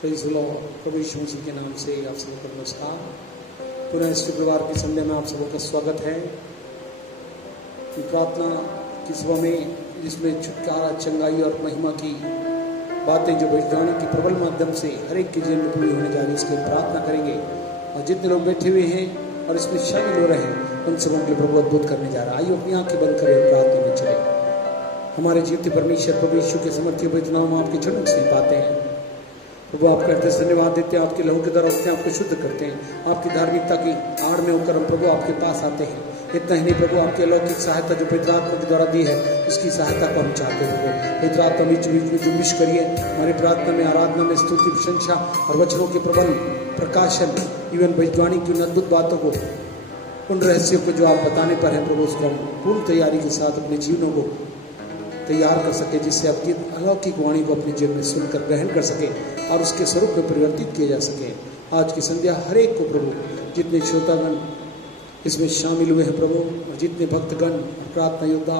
Praise the lord. प्रभु यीशु मसीह के नाम से आप सबको नमस्कार। पुनः इस शुक्रवार की संध्या में आप सबका स्वागत है। प्रार्थना की सभा में जिसमें छुटकारा, चंगाई और महिमा की बातें जो भविष्यवाणी की प्रबल माध्यम से हर एक के जीवन में पूरी होने जा रही है, इसकी प्रार्थना करेंगे। और जितने लोग बैठे हुए हैं और इसमें शामिल हो रहे हैं, उन सबों के लिए प्रभु अद्भुत करने जा रहा है। आइए अपनी आंखें बंद करें, प्रार्थना में चले। हमारे जीवित परमेश्वर प्रभु यीशु के समर्थी पवित्र नाम में आपके झुंड से पाते हैं। प्रभु आपका हृदय से धन्यवाद देते हैं। आपके लहू के द्वारा अपने आप को शुद्ध करते हैं। आपकी धार्मिकता की आड़ में होकर हम प्रभु आपके पास आते हैं। इतना ही नहीं प्रभु, आपकी अलौकिक सहायता जो पवित्र आत्मा के द्वारा दी है, उसकी सहायता को हम चाहते हैं। प्रभु पवित्र आत्मा बीच बीच में जुम्बिश करिए। हमारी प्रार्थना में, आराधना में, स्तुति, प्रशंसा और वचनों के प्रबल प्रकाशन, इवन भविष्यवाणी की उन अद्भुत बातों को, उन रहस्यों को जो आप बताने पर हैं प्रभु, उसको हम पूर्ण तैयारी के साथ अपने जीवनों को तैयार कर सके, जिससे आपकी अलौकिक वाणी को अपने जीवन में सुनकर ग्रहण कर सके और उसके स्वरूप में परिवर्तित किए जा सके। आज की संध्या हर एक को प्रभु, जितने श्रोतागण इसमें शामिल हुए हैं प्रभु, और जितने भक्तगण, प्रार्थना योद्धा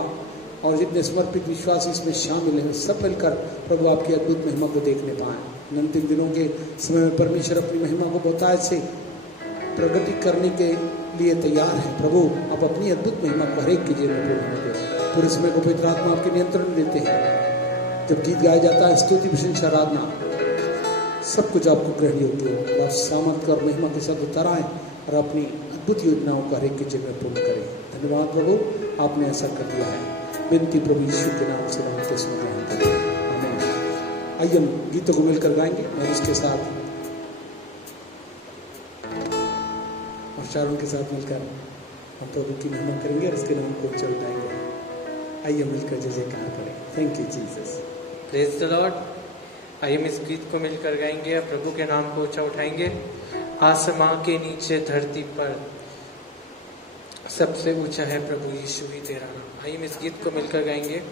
और जितने समर्पित विश्वासी इसमें शामिल हैं, सब मिलकर प्रभु आपकी अद्भुत महिमा को देखने पाएँ। अंतिम दिनों के समय में परमेश्वर अपनी महिमा को बहुतायत से प्रगति करने के लिए तैयार है। प्रभु आप अपनी अद्भुत महिमा को हर एक के जीवन में पूर्ण होने दें। पूरे समय को पवित्र आत्मा आपके नियंत्रण में देते हैं। जब गीत गाया जाता है, स्तुति, प्रशंसा, आराधना, सब कुछ आपको ग्रहण योग्य हो। आप सामर्थ और महिमा के साथ उतराएं और अपनी अद्भुत योजनाओं का हर एक के जीवन में पूर्ण करें। धन्यवाद प्रभु, आपने ऐसा कर दिया है। विनती प्रभु यीशु के नाम से मांगते हैं, ग्रहण करें। आमीन। आइए हम गीतों को मिलकर गाएंगे और इसके साथ और चारों के साथ मिलकर हम प्रभु की महिमा करेंगे और उसके नाम को ऊंचा उठाएंगे। आइए मिलकर जय जयकार करें। Thank you Jesus. Praise the Lord. आइए हम इस गीत को मिलकर गाएंगे और प्रभु के नाम को ऊंचा उठाएंगे। आसमां के नीचे धरती पर सबसे ऊंचा है प्रभु यीशु ही तेरा नाम। आइए हम इस गीत को मिलकर गाएंगे।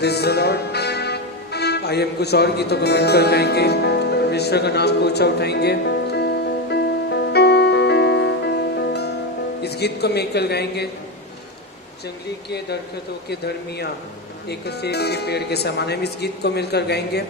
Praise the Lord. आइए हम कुछ और गीतों को मिलकर गाएंगे, परमेश्वर का नाम को ऊंचा उठाएंगे। इस गीत को मिलकर गाएंगे। जंगली के दरख्तों के दरमियाँ एक सेब के पेड़ के समान। हम इस गीत को मिलकर गाएंगे।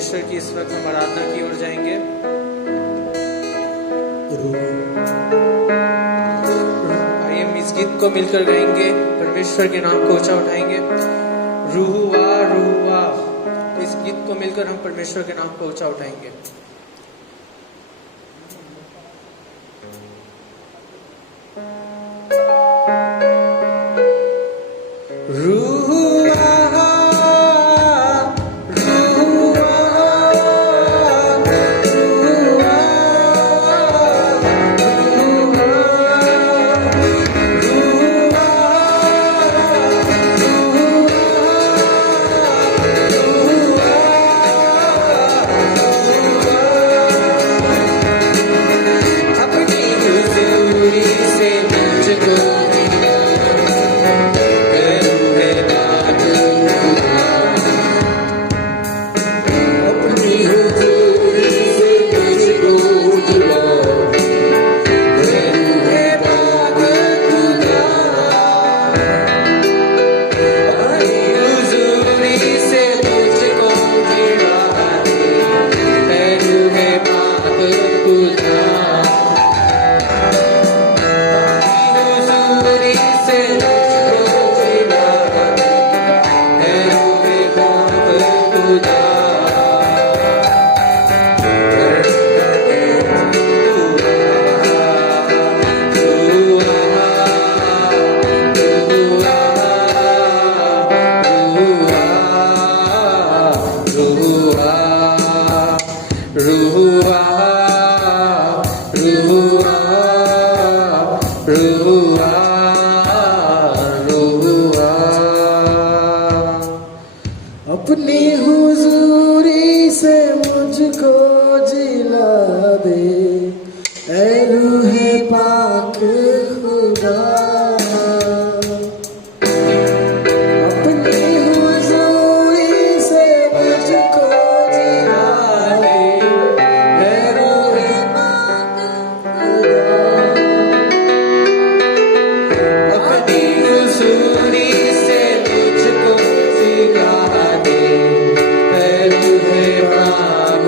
परमेश्वर की इस वक्त हम आराधना की ओर जाएंगे। आइए हम इस गीत को मिलकर गाएंगे, परमेश्वर के नाम को ऊंचा उठाएंगे। रूहुआ। तो इस गीत को मिलकर हम परमेश्वर के नाम को ऊंचा उठाएंगे। अपनी हुजूरी से मुझको जिला दे, ऐ रूहे पाक खुदा। अपनी हुजूरी से मुझको जिला दे, ऐ रूहे पाक खुदा। अपनी हुजूरी से मुझको जिला दे, ऐ रूहे पाक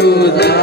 खुदा।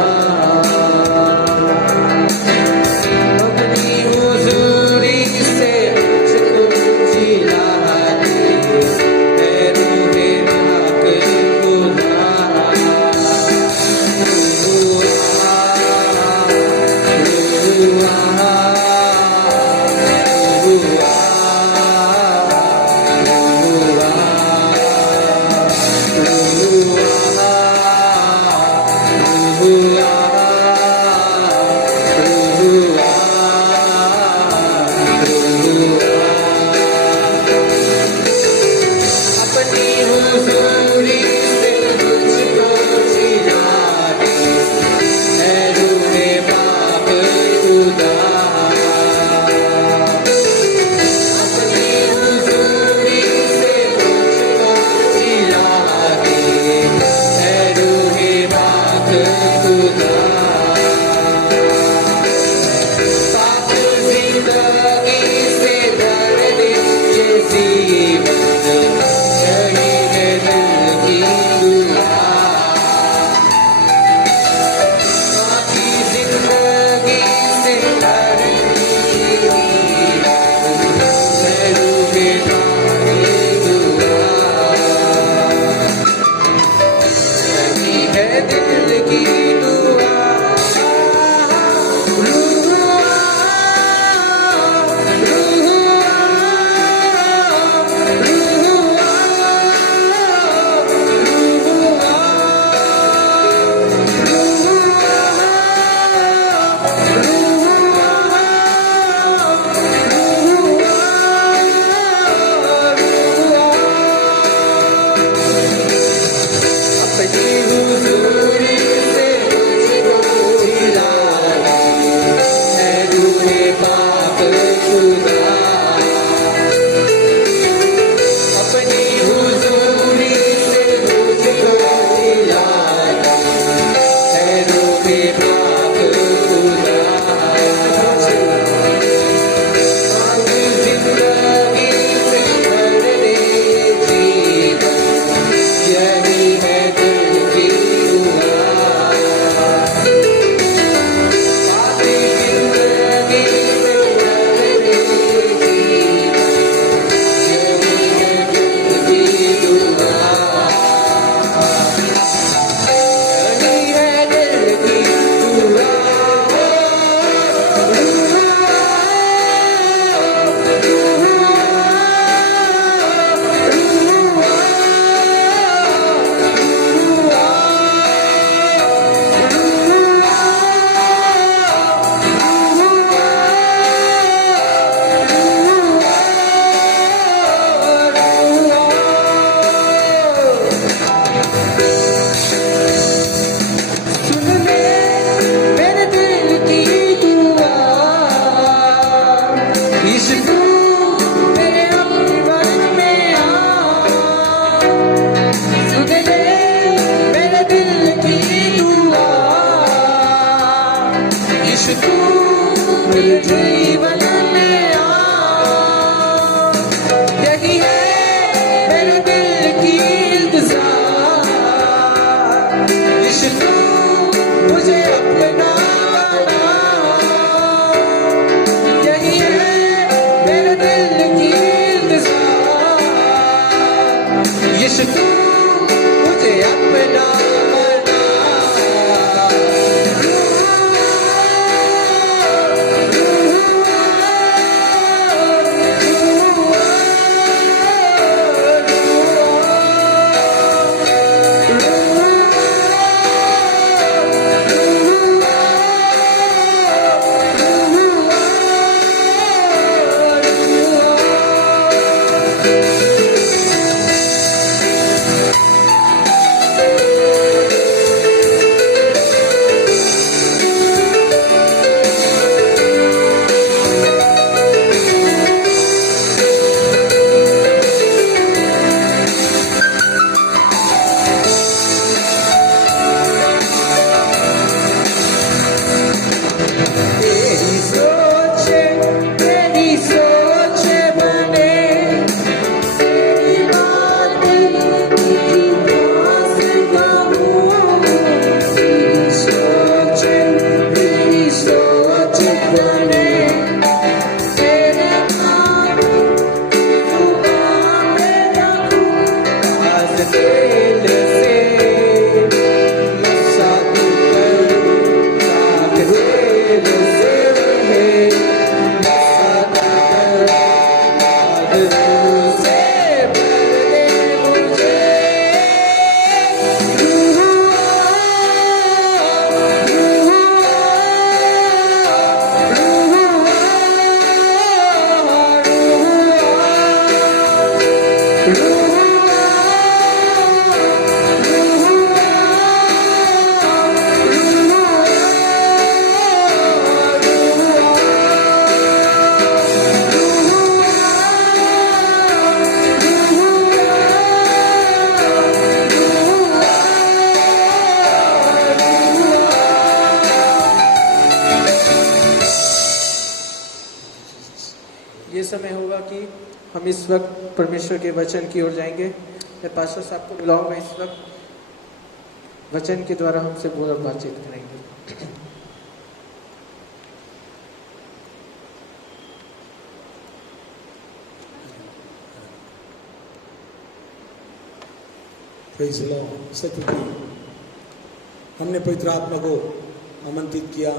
फिर जीवन में आ। यही है मेरे दिल की इंतजार, यीशु मुझे अपना बना। यही है मेरे दिल की इंतजार, यीशु मुझे अपना बना। तेरी सोच बने, तेरी बातें जुबां से कहूं। तेरी सोच बने, तेरे नाम जुबां में रखूं। आज दिल से नशा तू कर, रात दिल से रहे। ये समय होगा कि हम इस वक्त परमेश्वर के वचन की ओर जाएंगे। मैं पास्टर साहब को बुलाऊंगा, इस वक्त वचन के द्वारा हमसे बोल और बातचीत करेंगे। Praise the Lord. सत्य हमने पवित्र आत्मा को आमंत्रित किया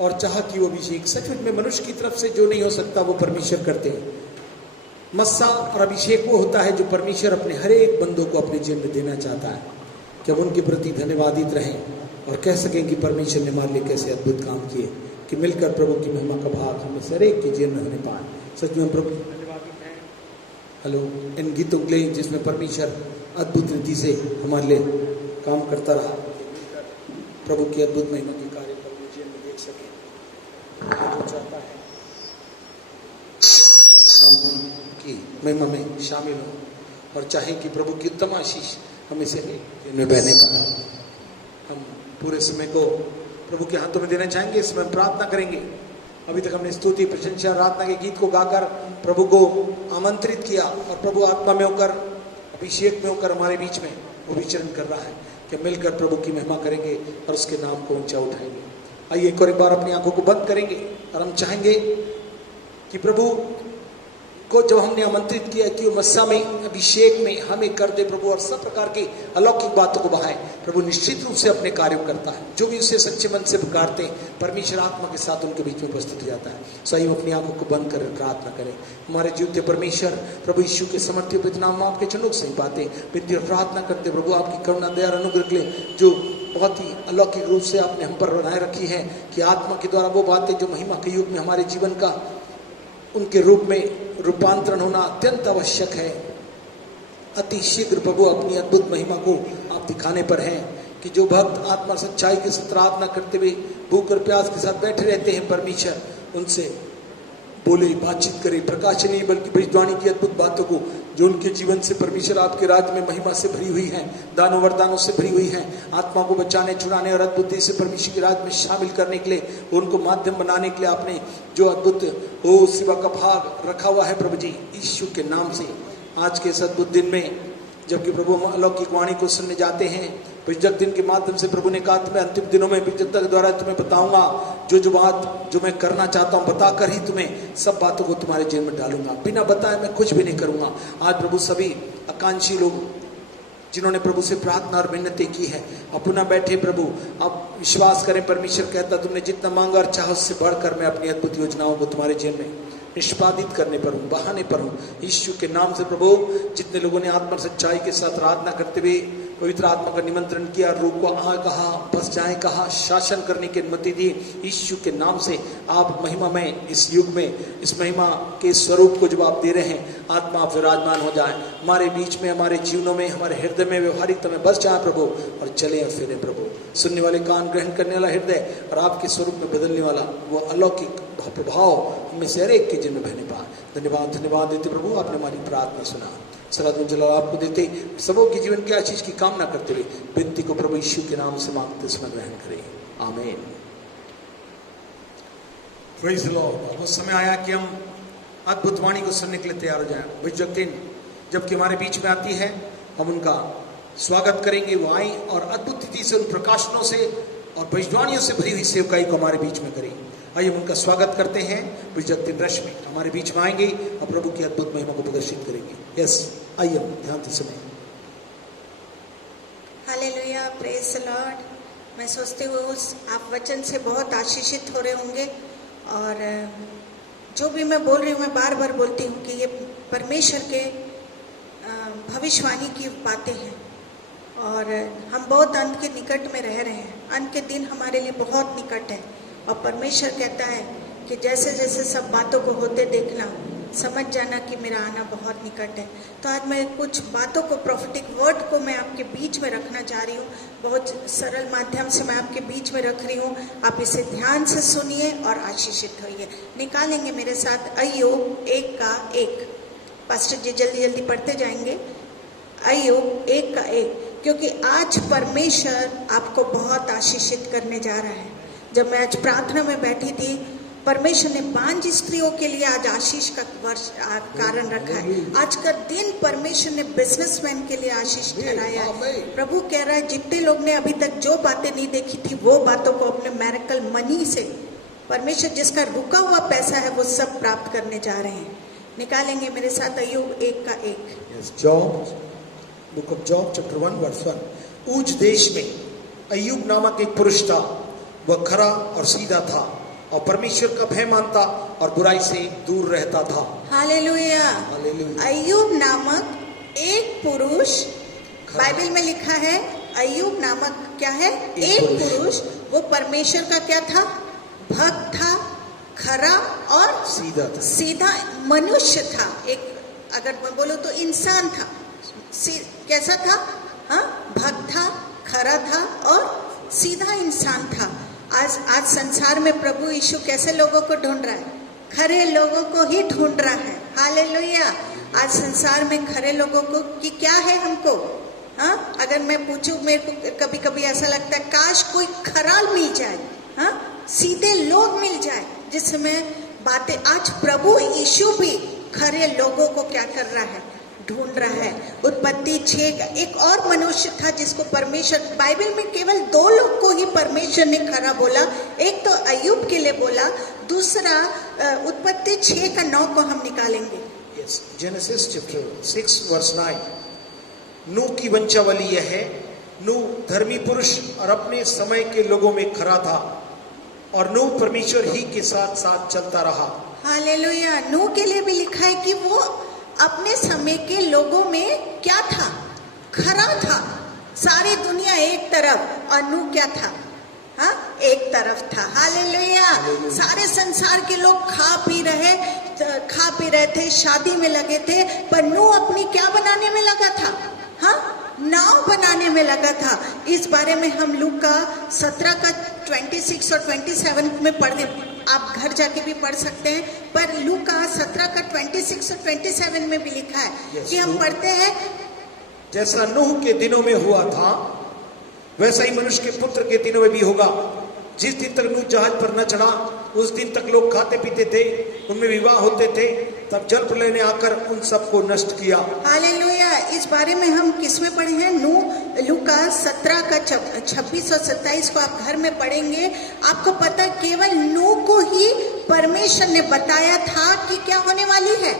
और चाहा कि वो अभिषेक सचमुच में मनुष्य की तरफ से जो नहीं हो सकता वो परमेश्वर करते हैं। मस्सा और अभिषेक वो होता है जो परमेश्वर अपने हर एक बंदों को अपने जीवन में देना चाहता है, कि हम उनके प्रति धन्यवादित रहें और कह सकें कि परमेश्वर ने हमारे लिए कैसे अद्भुत काम किए, कि मिलकर प्रभु की महिमा का भाग हमें से हर एक के जीवन में होने पाए। सच में प्रभु धन्यवादित हैं। हेलो, इन गीतों के लिए जिसमें परमेश्वर अद्भुत रीति से हमारे लिए काम करता रहा, प्रभु की अद्भुत महिमा के कार्य को अपने जीवन में देख सके। जो चाहता है हम की महिमा में शामिल हो और चाहे कि प्रभु की उत्तम आशीष हमें से जिनमें बहने पाए। हम पूरे समय को प्रभु के हाथों में देना चाहेंगे, इसमें प्रार्थना करेंगे। अभी तक हमने स्तुति, प्रशंसा, आराधना के गीत को गाकर प्रभु को आमंत्रित किया और प्रभु आत्मा में होकर, अभिषेक में होकर हमारे बीच में वो विचरण कर रहा है कि मिलकर प्रभु की महिमा करेंगे और उसके नाम को ऊंचा उठाएंगे। आइए एक और एक बार अपनी आंखों को बंद करेंगे और हम चाहेंगे कि प्रभु को जब हमने आमंत्रित किया कि वो मस्सा में, अभिषेक में हमें कर दे प्रभु, और सब प्रकार की अलौकिक बातों को बहाए। प्रभु निश्चित रूप से अपने कार्य करता है। जो भी उसे सच्चे मन से पुकारते हैं, परमेश्वर आत्मा के साथ उनके बीच में उपस्थित हो जाता है। सही अपनी आंखों को बंद कर प्रार्थना करें। हमारे जीवते परमेश्वर प्रभु यीशु के समर्थी पवित्र नाम में आपके चरणों से पाते विनती और प्रार्थना करते प्रभु आपकी करुणा, दया और अनुग्रह के लिए जो बहुत ही अलौकिक रूप से आपने हम पर बनाए रखी है, कि आत्मा के द्वारा वो बातें जो महिमा के युग में हमारे जीवन का उनके रूप में रूपांतरण होना अत्यंत आवश्यक है। अति शीघ्र प्रभु अपनी अद्भुत महिमा को आप दिखाने पर हैं, कि जो भक्त आत्मा सच्चाई के साथ प्रार्थना करते हुए भूख और प्यास के साथ बैठे रहते हैं, परमेश्वर उनसे बोले, बातचीत करे, प्रकाश नहीं बल्कि भविष्यवाणी की अद्भुत बातों को जो उनके जीवन से परमेश्वर आपके राज्य में महिमा से भरी हुई हैं, दानों वरदानों से भरी हुई हैं, आत्मा को बचाने, छुड़ाने और अद्भुत से परमेश्वर के राज्य में शामिल करने के लिए, उनको माध्यम बनाने के लिए आपने जो अद्भुत वो सेवा का भाग रखा हुआ है प्रभु जी, यीशु के नाम से आज के इस अद्भुत दिन में जबकि प्रभु अलौकिक वाणी को सुनने जाते हैं, विजक दिन के माध्यम से प्रभु ने कहा तुम्हें अंतिम दिनों में विजकता के द्वारा तुम्हें बताऊंगा, जो बात जो मैं करना चाहता हूं बताकर ही तुम्हें सब बातों को तुम्हारे जीवन में डालूंगा, बिना बताए मैं कुछ भी नहीं करूंगा। आज प्रभु सभी आकांक्षी लोग जिन्होंने प्रभु से प्रार्थना और मिन्नतें की है, अपना बैठे प्रभु आप विश्वास करें, परमेश्वर कहता तुमने जितना मांगा और चाहो उससे बढ़कर मैं अपनी अद्भुत योजनाओं को तुम्हारे जीवन में निष्पादित करने पर हूँ, बहाने पर हूँ। यीशु के नाम से प्रभु जितने लोगों ने आत्मा सच्चाई के साथ आराधना करते हुए पवित्र आत्मा का निमंत्रण किया, रूप को आ कहा, बस जाए कहा, शासन करने की अनुमति दी, यीशु के नाम से आप महिमा में इस युग में इस महिमा के स्वरूप को जब आप दे रहे हैं, आत्मा आप विराजमान हो जाए हमारे बीच में, हमारे जीवनों में, हमारे हृदय में, व्यवहारिकता में बस जाए प्रभु, और चले और फिरे प्रभु। सुनने वाले कान, ग्रहण करने वाला हृदय और आपके स्वरूप में बदलने वाला वो अलौकिक प्रभाव हमें से हर एक के जीवन में बहने पाए। धन्यवाद धन्यवाद देते प्रभु, आपने हमारी प्रार्थना सुना। सलाम जलाल आपको देते, सबों के जीवन की आशीष की कामना करते हुए विनती को प्रभु यीशु के नाम से मांगते समय ग्रहण करें, आमीन। Praise the Lord. वो समय आया कि हम अद्भुत वाणी को सुनने के लिए तैयार हो जाएं। विजय दिन जबकि हमारे बीच में आती है, हम उनका स्वागत करेंगे। वो आई और अद्भुत रीति से उन प्रकाशनों से और भविष्यवाणियों से भरी हुई सेवकाई को हमारे बीच में करें। आइए हम उनका स्वागत करते हैं। विजय दिन रश्मि हमारे बीच में आएंगे और प्रभु की अद्भुत महिमा को प्रदर्शित करेंगे। यस, आइए ध्यान से सुने। Hallelujah, praise the Lord. मैं सोचती हूँ आप वचन से बहुत आशीषित हो रहे होंगे, और जो भी मैं बोल रही हूँ मैं बार बार बोलती हूँ कि ये परमेश्वर के भविष्यवाणी की बातें हैं, और हम बहुत अंत के निकट में रह रहे हैं। अंत के दिन हमारे लिए बहुत निकट है, और परमेश्वर कहता है कि जैसे जैसे सब बातों को होते देखना, समझ जाना कि मेरा आना बहुत निकट है। तो आज मैं कुछ बातों को, प्रोफेटिक वर्ड को मैं आपके बीच में रखना चाह रही हूँ। बहुत सरल माध्यम से मैं आपके बीच में रख रही हूँ। आप इसे ध्यान से सुनिए और आशीषित होइए। निकालेंगे मेरे साथ अय्यूब 1:1। पास्टर जी जल्दी जल्दी पढ़ते जाएंगे। अय्यूब 1:1, क्योंकि आज परमेश्वर आपको बहुत आशीषित करने जा रहा है। जब मैं आज प्रार्थना में बैठी थी, परमेश्वर ने 5 स्त्रियों के लिए आज आशीष का वर्ष कारण रखा है। आज का दिन परमेश्वर ने बिजनेसमैन के लिए आशीष ठहराया है। प्रभु कह रहा है जितने लोग ने अभी तक जो बातें नहीं देखी थी, वो बातों को अपने मैरिकल मनी से, परमेश्वर जिसका रुका हुआ पैसा है वो सब प्राप्त करने जा रहे हैं। निकालेंगे मेरे साथ अय्यूब 1:1। Job, book of job chapter 1:1। ऊज देश में अय्यूब नामक एक पुरुष था। वह खरा और सीधा था और परमेश्वर का भय मानता और बुराई से दूर रहता था। हालेलुया। अय्यूब नामक एक पुरुष, बाइबल में लिखा है अय्यूब नामक क्या है? एक पुरुष। वो परमेश्वर का क्या था? भक्त था, खरा और सीधा मनुष्य था। एक अगर मैं बोलूं तो इंसान था। कैसा था? हाँ, भक्त था, खरा था और सीधा इंसान था। आज संसार में प्रभु यीशु कैसे लोगों को ढूंढ रहा है? खरे लोगों को ही ढूंढ रहा है। हालेलुया। आज संसार में खरे लोगों को कि क्या है हमको? हाँ, अगर मैं पूछूं, मेरे को कभी कभी ऐसा लगता है काश कोई खरा मिल जाए, हाँ, सीधे लोग मिल जाए जिसमें बातें। आज प्रभु यीशु भी खरे लोगों को क्या कर रहा है? ढूंढ रहा है। उत्पत्ति 6 का एक और मनुष्य था जिसको परमेश्वर, बाइबल में केवल 2 लोग को ही परमेश्वर ने खरा बोला। एक तो अय्यूब के लिए बोला, दूसरा उत्पत्ति 6:9 को हम निकालेंगे। Yes, genesis chapter 6:9। नूह की वंशावली यह है, नूह धर्मी पुरुष और अपने समय के लोगों में खरा था और नूह परमेश्वर ही के साथ साथ चलता रहा। हालेलुया। नूह के लिए भी लिखा है कि वो अपने समय के लोगों में क्या था? खरा था। सारी दुनिया एक तरफ और नूह क्या था? हाँ, एक तरफ था। हालेलुया। सारे संसार के लोग खा पी रहे थे, शादी में लगे थे, पर नूह अपनी क्या बनाने में लगा था? हाँ, नाव बनाने में लगा था। इस बारे में हम लूका 17 का 26 और 27 में पढ़ते आप घर जाके भी पढ़ सकते हैं, पर लूका 17 का 26 और 27 में भी लिखा है Yes, कि हम Luke. पढ़ते हैं, जैसा नूह के दिनों में हुआ था वैसा ही मनुष्य के पुत्र के दिनों में भी होगा। जिस दिन तक नूह जहाज पर न चढ़ा उस दिन तक लोग खाते पीते थे, उनमें विवाह होते थे, तब जल प्रलय ने आकर उन सबको नष्ट किया। हालेलुया। इस बारे में हम किस में पढ़े हैं? लूका 17 का 26 और 27 को आप घर में पढ़ेंगे। आपको पता है केवल नूह को ही परमेश्वर ने बताया था कि क्या होने वाली है,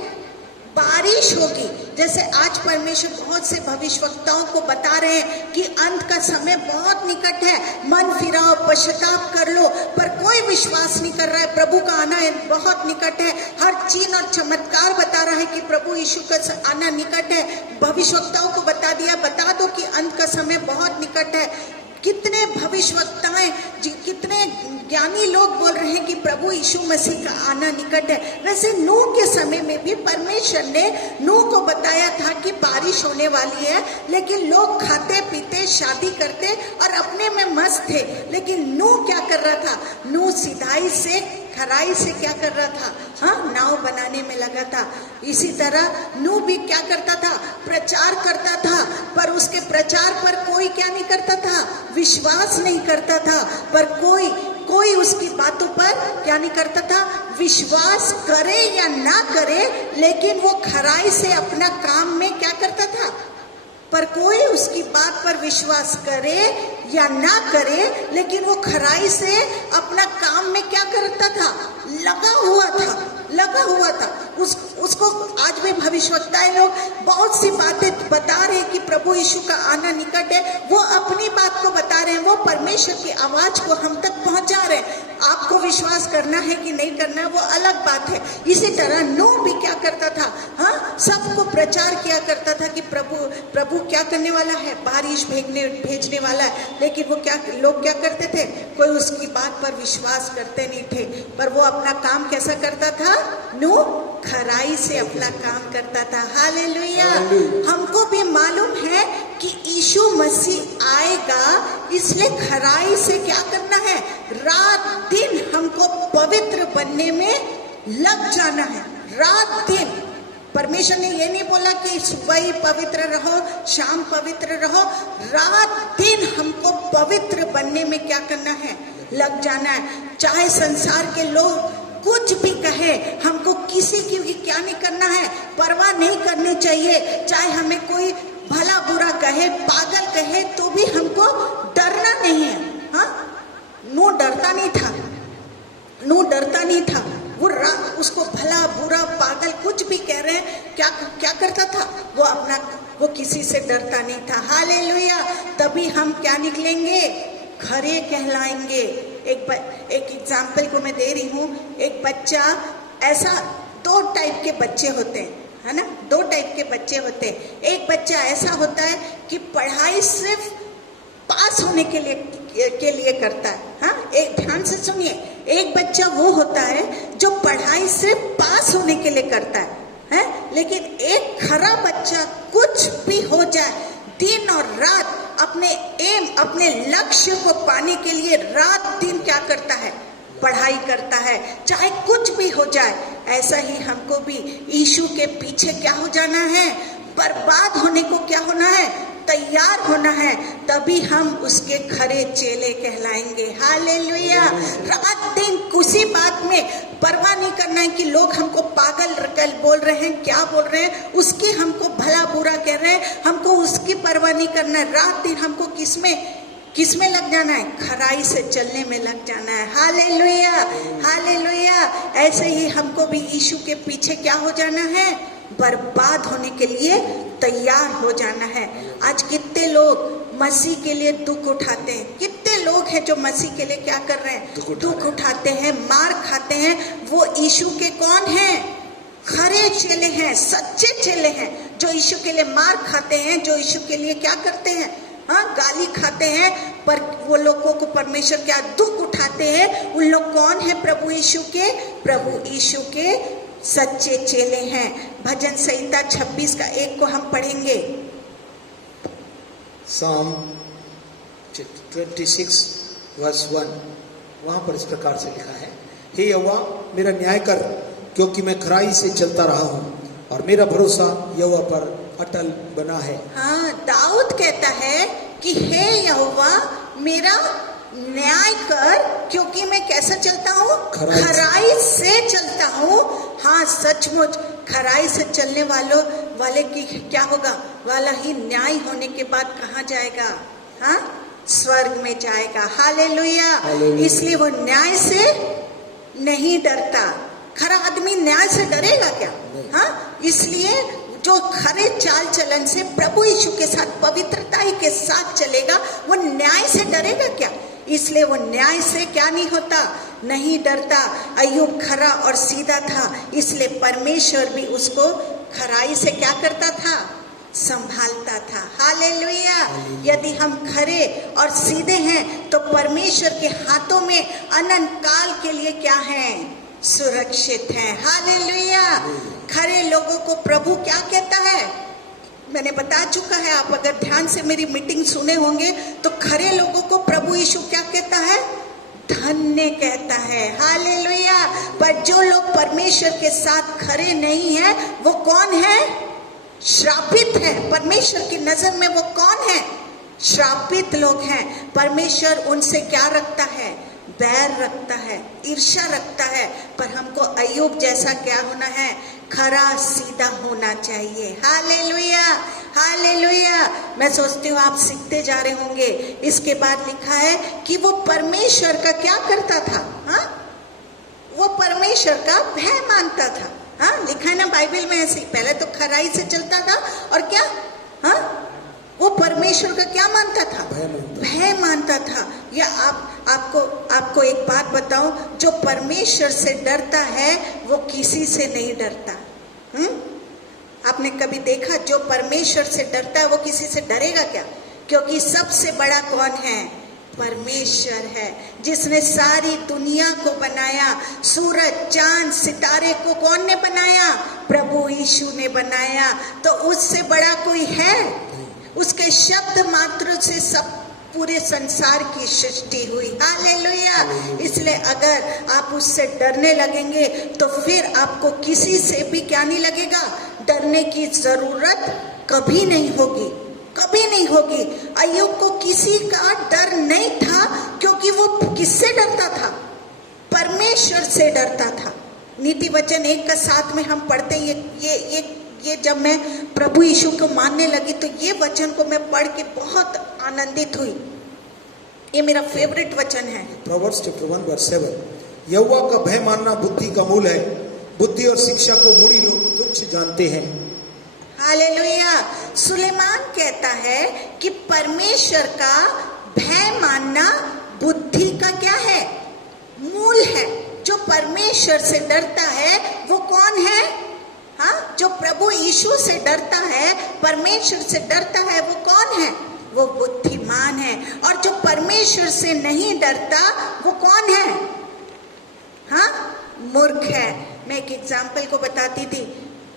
बारिश होगी। जैसे आज परमेश्वर बहुत से भविष्यवक्ताओं को बता रहे हैं कि अंत का समय बहुत निकट है, मन फिराओ, पश्चाताप कर लो, पर कोई विश्वास नहीं कर रहा है। प्रभु का आना बहुत निकट है। हर चिन्ह और चमत्कार बता रहा है कि प्रभु यीशु का आना निकट है। भविष्यवक्ताओं को बता दिया, बता दो कि अंत का समय बहुत निकट है। कितने भविष्यवक्ताएं, कितने ज्ञानी लोग बोल रहे हैं कि प्रभु यीशु मसीह का आना निकट है। वैसे नूह के समय में भी परमेश्वर ने नूह को बताया था कि बारिश होने वाली है, लेकिन लोग खाते पीते शादी करते और अपने में मस्त थे। लेकिन नूह क्या कर रहा था? नूह सिधाई से खराई से क्या कर रहा था? हाँ, नाव बनाने में लगा था। इसी तरह नूह भी क्या करता था? प्रचार करता था, पर उसके प्रचार पर कोई क्या नहीं करता था? विश्वास नहीं करता था। पर कोई उसकी बातों पर क्या नहीं करता था? विश्वास करे या ना करे, लेकिन वो खराई से अपना काम में क्या करता था? पर कोई उसकी बात पर विश्वास करे या ना करे, लेकिन वो खराई से अपना काम में क्या करता था? लगा हुआ था। उसको आज भी भविष्यवक्ताएं लोग बहुत सी बातें बता रहे हैं कि प्रभु यीशु का आना निकट है। वो अपनी बात को बता रहे हैं, वो परमेश्वर की आवाज को हम तक पहुंचा रहे हैं। आपको विश्वास करना है कि नहीं करना है वो अलग बात है। इसी तरह नूह भी क्या करता था? हाँ, सबको प्रचार किया करता था कि प्रभु क्या करने वाला है, बारिश भेजने वाला है। लेकिन लोग क्या करते थे? कोई उसकी बात पर विश्वास करते नहीं थे। पर वो अपना काम कैसा करता था? नूह खराई से अपना काम करता था। हालेलुया। हमको भी मालूम है कि यीशु मसीह आएगा, इसलिए खराई से क्या करना है? रात दिन हमको पवित्र बनने में लग जाना है। रात दिन परमेश्वर ने ये नहीं बोला कि सुबह ही पवित्र रहो, शाम पवित्र रहो। रात दिन हमको पवित्र बनने में क्या करना है? लग जाना है। चाहे संसार के लोग कुछ भी कहे, हमको किसी की भी क्या नहीं करना है? परवाह नहीं करनी चाहिए। चाहे हमें कोई भला बुरा कहे, पागल कहे, तो भी हमको डरना नहीं है। हाँ, नूह डरता नहीं था। वो उसको भला बुरा पागल कुछ भी कह रहे हैं, क्या करता था? वो किसी से डरता नहीं था। हालेलुया। तभी हम क्या निकलेंगे? खरे कहलाएंगे। एक एग्जाम्पल को मैं दे रही हूँ। एक बच्चा, ऐसा 2 टाइप के बच्चे होते हैं, है ना? 2 टाइप के बच्चे होते हैं। एक बच्चा ऐसा होता है कि पढ़ाई सिर्फ पास होने के लिए करता है। हाँ, एक ध्यान से सुनिए। एक बच्चा वो होता है जो पढ़ाई सिर्फ पास होने के लिए करता है। लेकिन एक खरा बच्चा कुछ भी हो जाए, दिन और रात अपने लक्ष्य को पाने के लिए रात दिन क्या करता है? पढ़ाई करता है, चाहे कुछ भी हो जाए। ऐसा ही हमको भी यीशु के पीछे क्या हो जाना है? बर्बाद होने को क्या होना है? तैयार होना है। तभी हम उसके खरे चेले कहलाएंगे। हालेलुया। रात दिन किसी बात में परवाह नहीं करना है कि लोग हमको पागल बोल रहे हैं, क्या बोल रहे हैं, उसकी हमको भला बुरा कह रहे हैं, हमको उसकी परवाह नहीं करना है। रात दिन हमको किसमें लग जाना है? खराई से चलने में लग जाना है। Hallelujah, hallelujah. ऐसे ही हमको भी यीशु के पीछे क्या हो जाना है? बर्बाद होने के लिए तैयार हो जाना है। आज कितने लोग मसीह के लिए दुख उठाते हैं? कितने लोग हैं जो मसीह के लिए क्या कर रहे हैं? दुख उठाते हैं, मार खाते हैं। वो यीशु के कौन हैं? खरे चेले हैं, सच्चे चेले हैं, जो यीशु के लिए मार खाते हैं, जो यीशु के लिए क्या करते हैं? हाँ, गाली खाते हैं। पर वो लोगों को परमेश्वर क्या दुख उठाते हैं? उन लोग कौन है? प्रभु यीशु के सच्चे चेले हैं। भजन संहिता 26 का 1 को हम पढ़ेंगे। Psalm 26 verse 1, वहाँ पर इस प्रकार से लिखा है, हे यहोवा मेरा न्याय कर, क्योंकि मैं खराई से चलता रहा हूँ और मेरा भरोसा यहोवा पर अटल बना है। हाँ, दाऊद कहता है कि हे यहोवा मेरा न्याय कर, क्योंकि मैं कैसा चलता हूँ? खराई से चलता हूँ। हाँ, सचमुच खराई से चलने वाले की क्या होगा? वाला ही न्याय होने के बाद कहाँ जाएगा? हाँ, स्वर्ग में जाएगा। हालेलुया। इसलिए वो न्याय से नहीं डरता। खरा आदमी न्याय से डरेगा क्या? हाँ, इसलिए जो खरे चाल चलन से प्रभु यीशु के साथ पवित्रता ही के साथ चलेगा, वो न्याय से डरेगा क्या? इसलिए वो न्याय से क्या नहीं होता? नहीं डरता। अय्यूब खरा और सीधा था, इसलिए परमेश्वर भी उसको खराई से क्या करता था? संभालता था। हालेलुया। यदि हम खरे और सीधे हैं तो परमेश्वर के हाथों में अनंत काल के लिए क्या है? सुरक्षित है। हालेलुया। खरे लोगों को प्रभु क्या कहता है? मैंने बता चुका है, आप अगर ध्यान से मेरी मीटिंग सुने होंगे तो खरे लोगों को प्रभु यीशु क्या कहता है? धन्य कहता है। हालेलुया। पर जो लोग परमेश्वर के साथ खरे नहीं है, वो कौन है? श्रापित है। परमेश्वर की नजर में वो कौन है? श्रापित लोग हैं। परमेश्वर उनसे क्या रखता है? बैर रखता है, ईर्ष्या रखता है। पर हमको अय्यूब जैसा क्या होना है? खरा सीधा होना चाहिए। Hallelujah, hallelujah. मैं सोचती हूँ आप सीखते जा रहे होंगे। इसके बाद लिखा है कि वो परमेश्वर का क्या करता था? हाँ, वो परमेश्वर का भय मानता था। हाँ, लिखा है ना बाइबल में ऐसे ही। पहले तो खराई से चलता था और क्या? हाँ, वो परमेश्वर का क्या मानता था? भय मानता था। या आपको एक बात बताऊं, जो परमेश्वर से डरता है वो किसी से नहीं डरता। आपने कभी देखा जो परमेश्वर से डरता है वो किसी से डरेगा क्या? क्योंकि सबसे बड़ा कौन है? परमेश्वर है, जिसने सारी दुनिया को बनाया। सूरज, चांद, सितारे को कौन ने बनाया? प्रभु यीशु ने बनाया। तो उससे बड़ा कोई है? उसके शब्द मात्र से सब पूरे संसार की सृष्टि हुई। हालेलुया। इसलिए अगर आप उससे डरने लगेंगे तो फिर आपको किसी से भी क्या नहीं लगेगा? डरने की जरूरत कभी नहीं होगी, कभी नहीं होगी। अय्यूब को किसी का डर नहीं था, क्योंकि वो किससे डरता था? परमेश्वर से डरता था। नीति वचन 1:7 में हम पढ़ते ये जब मैं प्रभु यीशु को मानने लगी तो ये वचन को मैं पढ़ के बहुत आनंदित हुई। ये मेरा फेवरेट वचन है। Proverbs chapter 1:7, यहोवा का भय मानना बुद्धि का मूल है, बुद्धि और शिक्षा को मूढ़ी लोग तुच्छ जानते हैं। हालेलुया। सुलेमान कहता है कि परमेश्वर का भय मानना बुद्धि का क्या है? मूल है। जो परमेश्वर से डरता है वो कौन है? हाँ, जो प्रभु यीशु से डरता है, परमेश्वर से डरता है, वो कौन है? वो बुद्धिमान है। और जो परमेश्वर से नहीं डरता वो कौन है? हाँ, मूर्ख है। मैं एक एग्जाम्पल को बताती थी।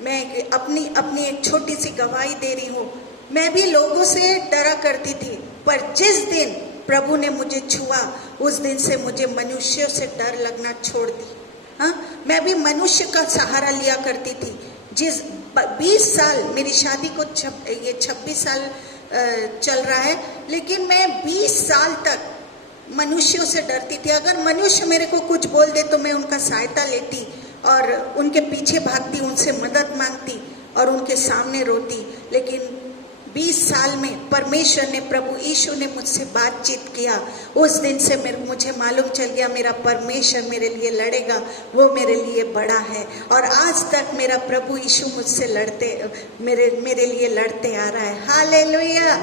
मैं अपनी एक छोटी सी गवाही दे रही हूँ। मैं भी लोगों से डरा करती थी, पर जिस दिन प्रभु ने मुझे छुआ उस दिन से मुझे मनुष्यों से डर लगना छोड़ दी। हाँ, मैं भी मनुष्य का सहारा लिया करती थी। जिस 20 साल मेरी शादी को ये 26 साल चल रहा है, लेकिन मैं 20 साल तक मनुष्यों से डरती थी। अगर मनुष्य मेरे को कुछ बोल दे तो मैं उनका सहायता लेती और उनके पीछे भागती, उनसे मदद मांगती और उनके सामने रोती। लेकिन 20 साल में परमेश्वर ने, प्रभु यीशु ने मुझसे बातचीत किया। उस दिन से मुझे मालूम चल गया मेरा परमेश्वर मेरे लिए लड़ेगा, वो मेरे लिए बड़ा है। और आज तक मेरा प्रभु यीशु मुझसे मेरे लिए लड़ते आ रहा है। Hallelujah,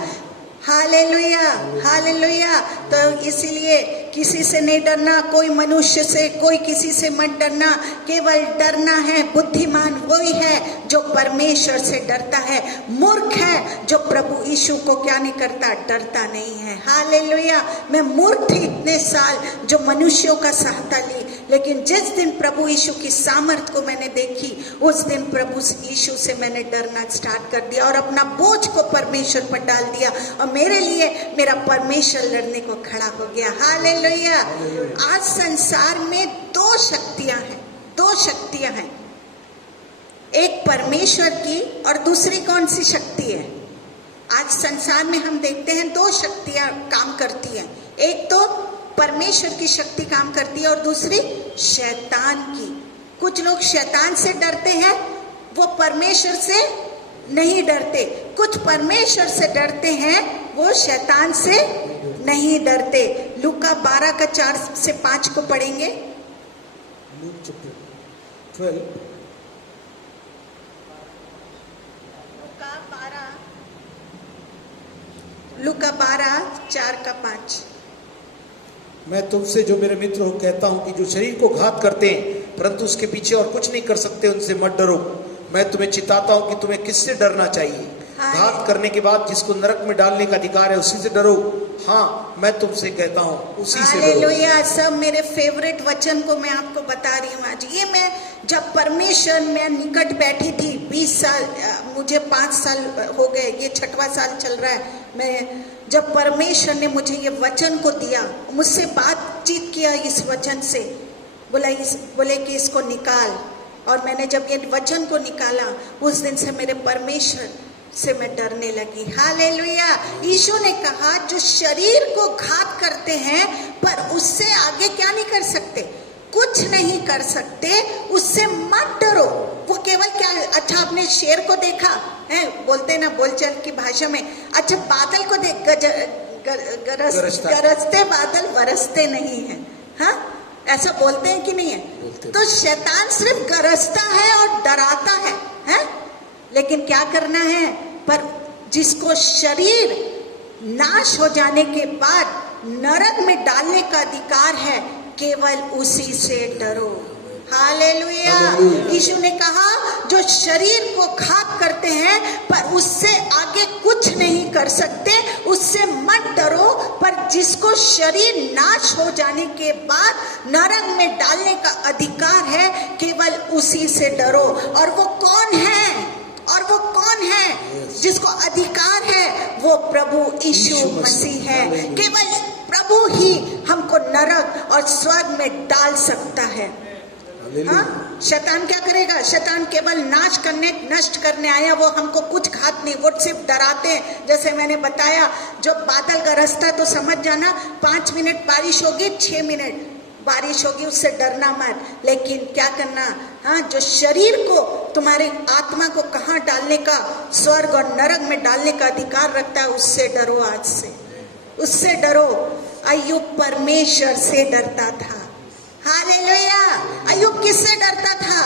hallelujah, hallelujah. तो इसीलिए किसी से नहीं डरना, कोई मनुष्य से, कोई किसी से मत डरना। केवल डरना है, बुद्धिमान वही है जो परमेश्वर से डरता है। मूर्ख है जो प्रभु यीशु को क्या नहीं करता? डरता नहीं है। हालेलुया। मैं मूर्ख थी इतने साल जो मनुष्यों का सहायता ली, लेकिन जिस दिन प्रभु यीशु की सामर्थ को मैंने देखी उस दिन प्रभु यीशु से मैंने डरना स्टार्ट कर दिया और अपना बोझ को परमेश्वर पर डाल दिया और मेरे लिए मेरा परमेश्वर लड़ने को खड़ा हो गया। हालेलुया। हालेलुया। आज संसार में दो शक्तियां हैं, एक परमेश्वर की और दूसरी कौन सी शक्ति है? आज संसार में हम देखते हैं दो शक्तियां काम करती हैं, एक तो परमेश्वर की शक्ति काम करती है और दूसरी शैतान की। कुछ लोग शैतान से डरते हैं, वो परमेश्वर से नहीं डरते। कुछ परमेश्वर से डरते हैं, वो शैतान से नहीं डरते। लूका 12 का 4 से 5 को पढ़ेंगे। Luke chapter 12. लूका 12 4 का 5। मैं तुमसे जो मेरे मित्र हो कहता हूं कि जो शरीर को घात करते हैं परंतु उसके पीछे और कुछ नहीं कर सकते, उनसे मत डरो। मैं तुम्हें चिताता हूं कि तुम्हें किससे डरना चाहिए। घात करने के बाद जिसको नरक में डालने का अधिकार है उसी से डरो। हाँ, मैं तुमसे कहता हूं उसी से डरो। हालेलुया। सब मेरे फेवरेट वचन को मैं आपको बता रही हूँ आज। ये मैं जब परमेश्वर में निकट बैठी थी 20 साल, मुझे 5 साल हो गए, ये 6वां साल चल रहा है। मैं जब परमेश्वर ने मुझे ये वचन को दिया, मुझसे बातचीत किया इस वचन से, बोले कि इसको निकाल। और मैंने जब ये वचन को निकाला, उस दिन से मेरे परमेश्वर से मैं डरने लगी। हालेलुया। यीशु ने कहा जो शरीर को घात करते हैं पर उससे आगे क्या नहीं कर सकते, कुछ नहीं कर सकते, उससे मत डरो। वो केवल क्या, अच्छा आपने शेर को देखा है, बोलते ना बोलचाल की भाषा में, अच्छा बादल को देख, गरजते बादल बरसते नहीं है। हाँ, ऐसा बोलते हैं कि नहीं है? तो शैतान सिर्फ गरजता है और डराता है? लेकिन क्या करना है? पर जिसको शरीर नाश हो जाने के बाद नरक में डालने का अधिकार है, केवल उसी से डरो। हालेलुया। यीशु ने कहा जो शरीर को घात करते हैं पर उससे आगे कुछ नहीं कर सकते, उससे मत डरो। पर जिसको शरीर नाश हो जाने के बाद नरक में डालने का अधिकार है, केवल उसी से डरो। और वो कौन है? जिसको अधिकार है, वो प्रभु यीशु मसीह है। केवल प्रभु ही हमको नरक और स्वर्ग में डाल सकता है। हाँ? शैतान क्या करेगा? शैतान केवल नष्ट करने आया, वो हमको कुछ घात नहीं, वो सिर्फ डराते हैं। जैसे मैंने बताया, जो बादल गरजता तो समझ जाना 5 मिनट बारिश होगी, 6 मिनट बारिश होगी, उससे डरना मत। लेकिन क्या करना? हाँ, जो शरीर को, तुम्हारे आत्मा को कहाँ डालने का, स्वर्ग और नरक में डालने का अधिकार रखता है, उससे डरो। आज से उससे डरो। अय्यूब परमेश्वर से डरता था। हालेलुया। अय्यूब किससे डरता था?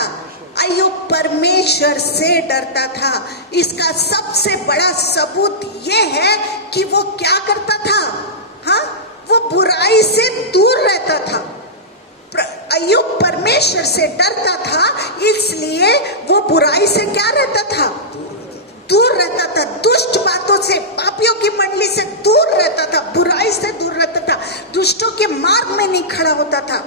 अय्यूब परमेश्वर से डरता था। इसका सबसे बड़ा सबूत ये है कि वो क्या करता था? हाँ, वो बुराई से दूर रहता था। अय्यूब परमेश्वर से डरता था, इसलिए वो बुराई से क्या रहता था? दूर रहता था। दुष्ट बातों से, पापियों की मंडली से दूर रहता था, बुराई से दूर रहता था, दुष्टों के मार्ग में नहीं खड़ा होता था।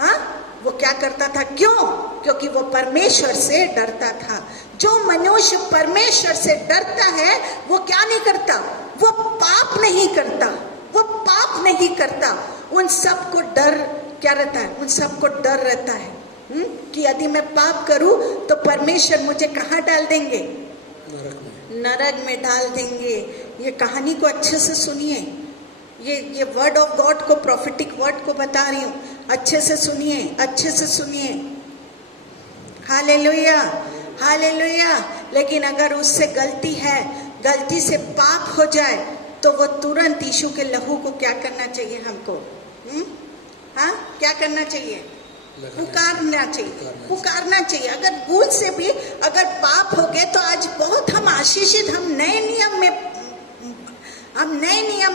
हाँ, वो क्या करता था? क्यों? क्योंकि वो परमेश्वर से डरता था। जो मनुष्य परमेश्वर से डरता है, वो क्या नहीं करता? वो पाप नहीं करता। वो पाप नहीं करता। उन सबको डर क्या रहता है? उन सबको डर रहता है कि यदि मैं पाप करूं तो परमेश्वर मुझे कहाँ डाल देंगे? नरक में डाल देंगे। ये कहानी को अच्छे से सुनिए। ये वर्ड ऑफ गॉड को, प्रोफेटिक वर्ड को बता रही हूँ, अच्छे से सुनिए, अच्छे से सुनिए। Hallelujah, hallelujah. लेकिन अगर उससे गलती है, गलती से पाप हो जाए, तो वो तुरंत यीशु के लहू को क्या करना चाहिए हमको? हाँ, क्या करना चाहिए? पुकारना चाहिए, पुकारना चाहिए। अगर भूल से भी अगर पाप हो गए तो आज बहुत हम आशीषित, हम नए नियम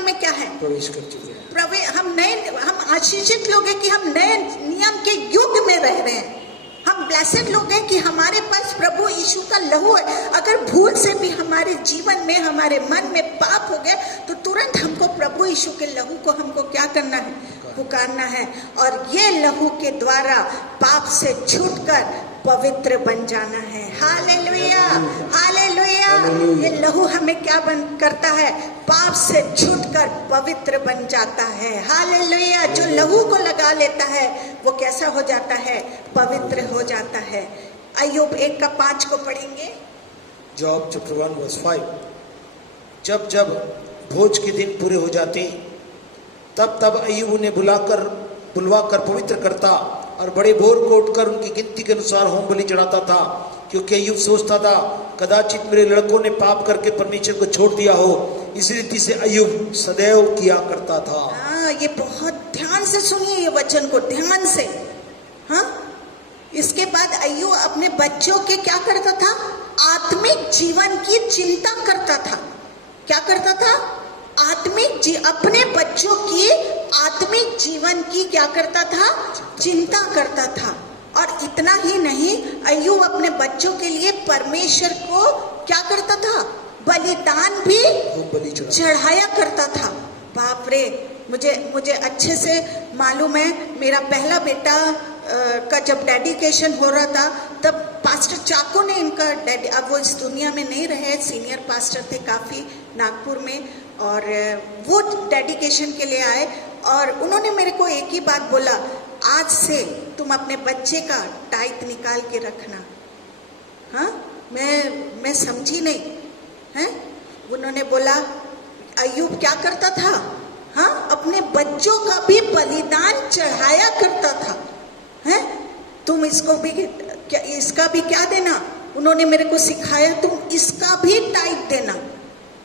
में क्या है? प्रवेश कर चुके हैं। हम आशीषित लोग हैं कि हम नए नियम के युग में रह रहे हैं। हम ब्लेसेड लोग हैं कि हमारे पास प्रभु यीशु का लहू है। अगर भूल से भी हमारे जीवन में, हमारे मन में पाप हो गए, तो तुरंत हमको प्रभु यीशु के लहू को हमको क्या करना है? पुकारना है। और ये लहू के द्वारा पाप से छूटकर पवित्र बन जाना है। Hallelujah, hallelujah. ये लहू हमें क्या करता है? पाप से छूटकर पवित्र बन जाता है। हालेलुया। जो लहू को लगा लेता है वो कैसा हो जाता है? पवित्र हो जाता है। अय्यूब 1:5 को पढ़ेंगे। Job chapter 1 verse 5। जब जब भोज के दिन पूरे हो जाते तब तब अय्यूब उन्हें बुलवाकर पवित्र करता और बड़े भोर को उठकर उनकी गिनती के अनुसार होम बलि चढ़ाता था, क्योंकि अय्यूब सोचता था कदाचित मेरे लड़कों ने पाप करके परमेश्वर को छोड़ दिया हो। इसी रीति से अय्यूब सदैव किया करता था। हाँ, ये बहुत ध्यान से सुनिए ये वचन को, ध्यान से। हाँ, इसके बाद अय्यूब अपने बच्चों के क्या करता था? आत्मिक जीवन की चिंता करता था। क्या करता था? अपने बच्चों की आत्मिक जीवन की क्या करता था? चिंता करता था। और इतना ही नहीं, अय्यूब अपने बच्चों के लिए परमेश्वर को क्या करता था? बलिदान भी चढ़ाया करता था। बाप रे, मुझे अच्छे से मालूम है। मेरा पहला बेटा का जब डेडिकेशन हो रहा था तब पास्टर चाको ने इनका अब वो इस दुनिया में नहीं रहे, सीनियर पास्टर थे काफ़ी नागपुर में, और वो डेडिकेशन के लिए आए और उन्होंने मेरे को एक ही बात बोला, आज से तुम अपने बच्चे का टाइट निकाल के रखना। हाँ, मैं समझी नहीं है। उन्होंने बोला अय्यूब क्या करता था? हाँ, अपने बच्चों का भी बलिदान चढ़ाया करता था। हैं? तुम इसको भी इसका भी क्या देना? उन्होंने मेरे को सिखाया, तुम इसका भी टाइप देना।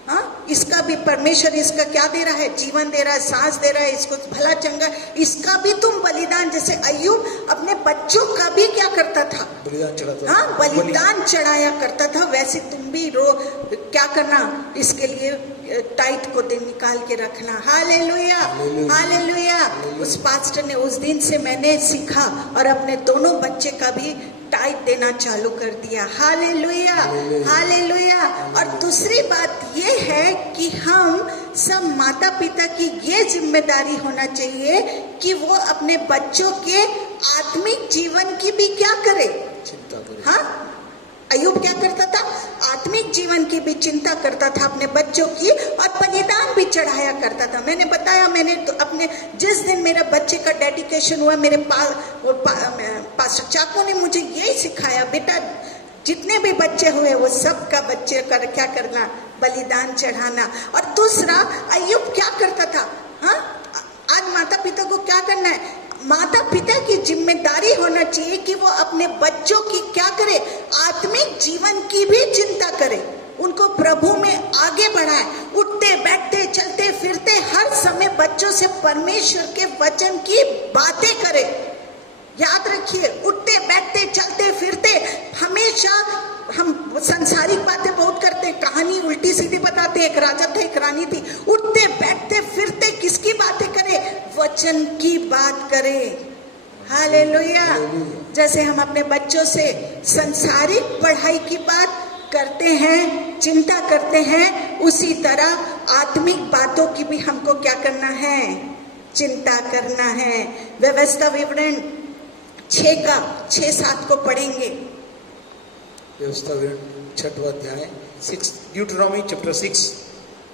हाँ, इसका भी परमेश्वर इसका क्या दे रहा है? जीवन दे रहा है, सांस दे रहा है, इसको भला चंगा, इसका भी तुम बलिदान। जैसे अय्यूब अपने बच्चों का भी क्या करता था? बलिदान चढ़ाता। हाँ, बलिदान चढ़ाया करता था। वैसे तुम भी क्या करना? इसके लिए टाइट को दिन निकाल के रखना। Hallelujah, hallelujah. उस पास्टर ने उस दिन से मैंने सीखा और अपने दोनों बच्चे का भी टाइट देना चालू कर दिया। Hallelujah, hallelujah. और दूसरी बात ये है कि हम सब माता पिता की ये जिम्मेदारी होना चाहिए कि वो अपने बच्चों के आत्मिक जीवन की भी क्या करे? चिंता करे। हाँ, अय्यूब क्या करता था? आत्मिक जीवन की भी चिंता करता था अपने बच्चों की, और बलिदान भी चढ़ाया करता था। मैंने बताया, मैंने तो अपने जिस दिन मेरे बच्चे का डेडिकेशन हुआ, मेरे पास्टर चाको ने मुझे यही सिखाया, बेटा जितने भी बच्चे हुए वो सब का बच्चे कर क्या करना? बलिदान चढ़ाना। और दूसरा, अय्यूब क्या करता था? हाँ, आज माता पिता को क्या करना है? माता पिता की जिम्मेदारी होना चाहिए कि वो अपने बच्चों की क्या करे? आत्मिक जीवन की भी चिंता करे, उनको प्रभु में आगे बढ़ाए। उठते बैठते चलते फिरते हर समय बच्चों से परमेश्वर के वचन की बातें करे। याद रखिए, उठते बैठते चलते फिरते हमेशा हम सांसारिक बातें बहुत करते हैं, कहानी उल्टी सीधी बताते, एक राजा था एक रानी थी। उठते बैठते फिरते किसकी बातें करें? वचन की बात करें। हालेलुया। जैसे हम अपने बच्चों से संसारिक पढ़ाई की बात करते हैं, चिंता करते हैं, उसी तरह आत्मिक बातों की भी हमको क्या करना है? चिंता करना है। व्यवस्था विवरण 6:7 को पढ़ेंगे। व्यवस्था विवरण 6वां अध्याय, ड्यूटरॉनमी चैप्टर 6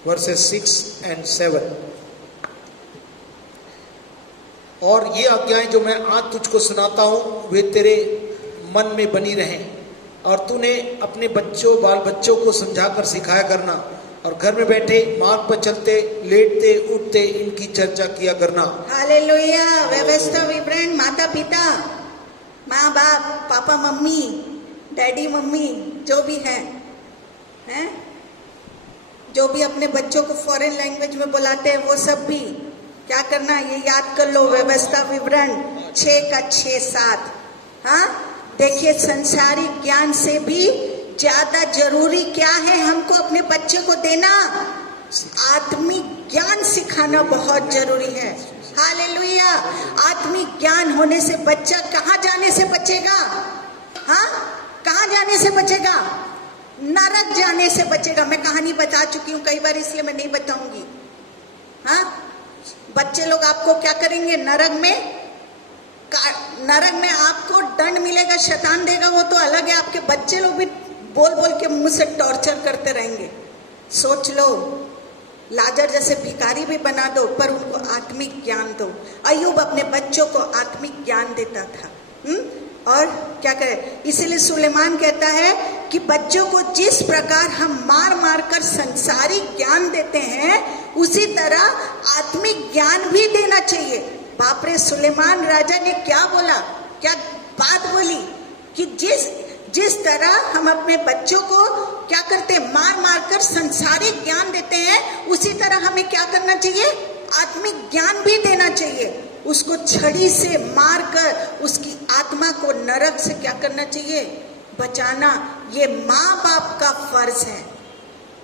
वर्सेस 6 and 7। और ये आज्ञाएं जो मैं आज तुझको सुनाता हूँ वे तेरे मन में बनी रहें, और तूने अपने बच्चों बाल बच्चों को समझाकर सिखाया करना, और घर में बैठे मार्ग पर चलते लेटते उठते इनकी चर्चा किया करना। हालेलुया। व्यवस्था विवरण माता पिता, माँ बाप, पापा मम्मी, डैडी मम्मी जो भी हैं, जो भी अपने बच्चों को फॉरेन लैंग्वेज में बुलाते हैं, वो सब भी क्या करना? ये याद कर लो। व्यवस्था विवरण 6:6-7। हाँ, देखिए, संसारिक ज्ञान से भी ज्यादा जरूरी क्या है हमको अपने बच्चे को देना? आत्मिक ज्ञान सिखाना बहुत जरूरी है। हालेलुया। आत्मिक ज्ञान होने से बच्चा कहाँ जाने से बचेगा? हाँ, कहाँ जाने से बचेगा? नरक जाने से बचेगा। मैं कहानी बता चुकी हूँ कई बार, इसलिए मैं नहीं बताऊंगी। हाँ, बच्चे लोग आपको क्या करेंगे? नरक में आपको दंड मिलेगा, शैतान देगा, वो तो अलग है। आपके बच्चे लोग भी बोल बोल के मुंह से टॉर्चर करते रहेंगे। सोच लो, लाजर जैसे भिखारी भी बना दो, पर उनको आत्मिक ज्ञान दो। अय्यूब अपने बच्चों को आत्मिक ज्ञान देता था। और क्या करे, इसीलिए सुलेमान कहता है कि बच्चों को जिस प्रकार हम मार मार कर संसारिक ज्ञान देते हैं, उसी तरह आत्मिक ज्ञान भी देना चाहिए। बाप रे, सुलेमान राजा ने क्या बोला, क्या बात बोली कि जिस तरह हम अपने बच्चों को क्या करते हैं, मार मार कर संसारिक ज्ञान देते हैं, उसी तरह हमें क्या करना चाहिए, आत्मिक ज्ञान भी देना चाहिए। उसको छड़ी से मार कर उसकी आत्मा को नरक से क्या करना चाहिए, बचाना। ये माँ बाप का फर्ज है,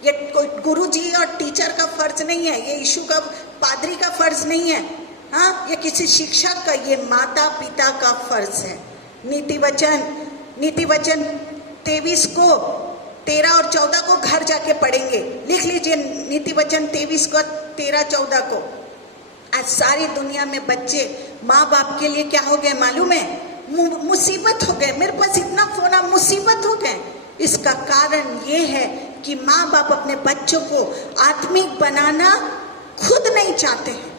ये कोई गुरुजी और टीचर का फर्ज नहीं है, ये यीशु का पादरी का फर्ज नहीं है, हाँ, ये किसी शिक्षक का, ये माता पिता का फर्ज है। नीति वचन 23 को 13 और 14 को घर जाके पढ़ेंगे, लिख लीजिए नीति वचन 23 को 13-14 को। आज सारी दुनिया में बच्चे माँ बाप के लिए क्या हो गए मालूम है, मुसीबत हो गए। मेरे पास इतना फोन आ, मुसीबत हो गए। इसका कारण ये है कि माँ बाप अपने बच्चों को आत्मिक बनाना खुद नहीं चाहते हैं,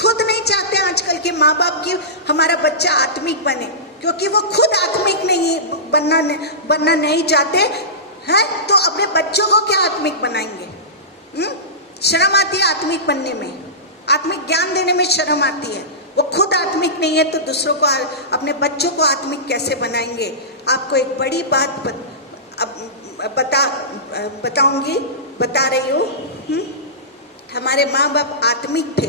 खुद नहीं चाहते हैं आजकल के माँ बाप की हमारा बच्चा आत्मिक बने, क्योंकि वो खुद आत्मिक नहीं बनना नहीं चाहते हैं, तो अपने बच्चों को क्या आत्मिक बनाएंगे। शर्म आती है आत्मिक बनने में, आत्मिक ज्ञान देने में शर्म आती है। वो खुद आत्मिक नहीं है तो दूसरों को, अपने बच्चों को आत्मिक कैसे बनाएंगे। आपको एक बड़ी बात बता रही हूँ। हमारे माँ बाप आत्मिक थे।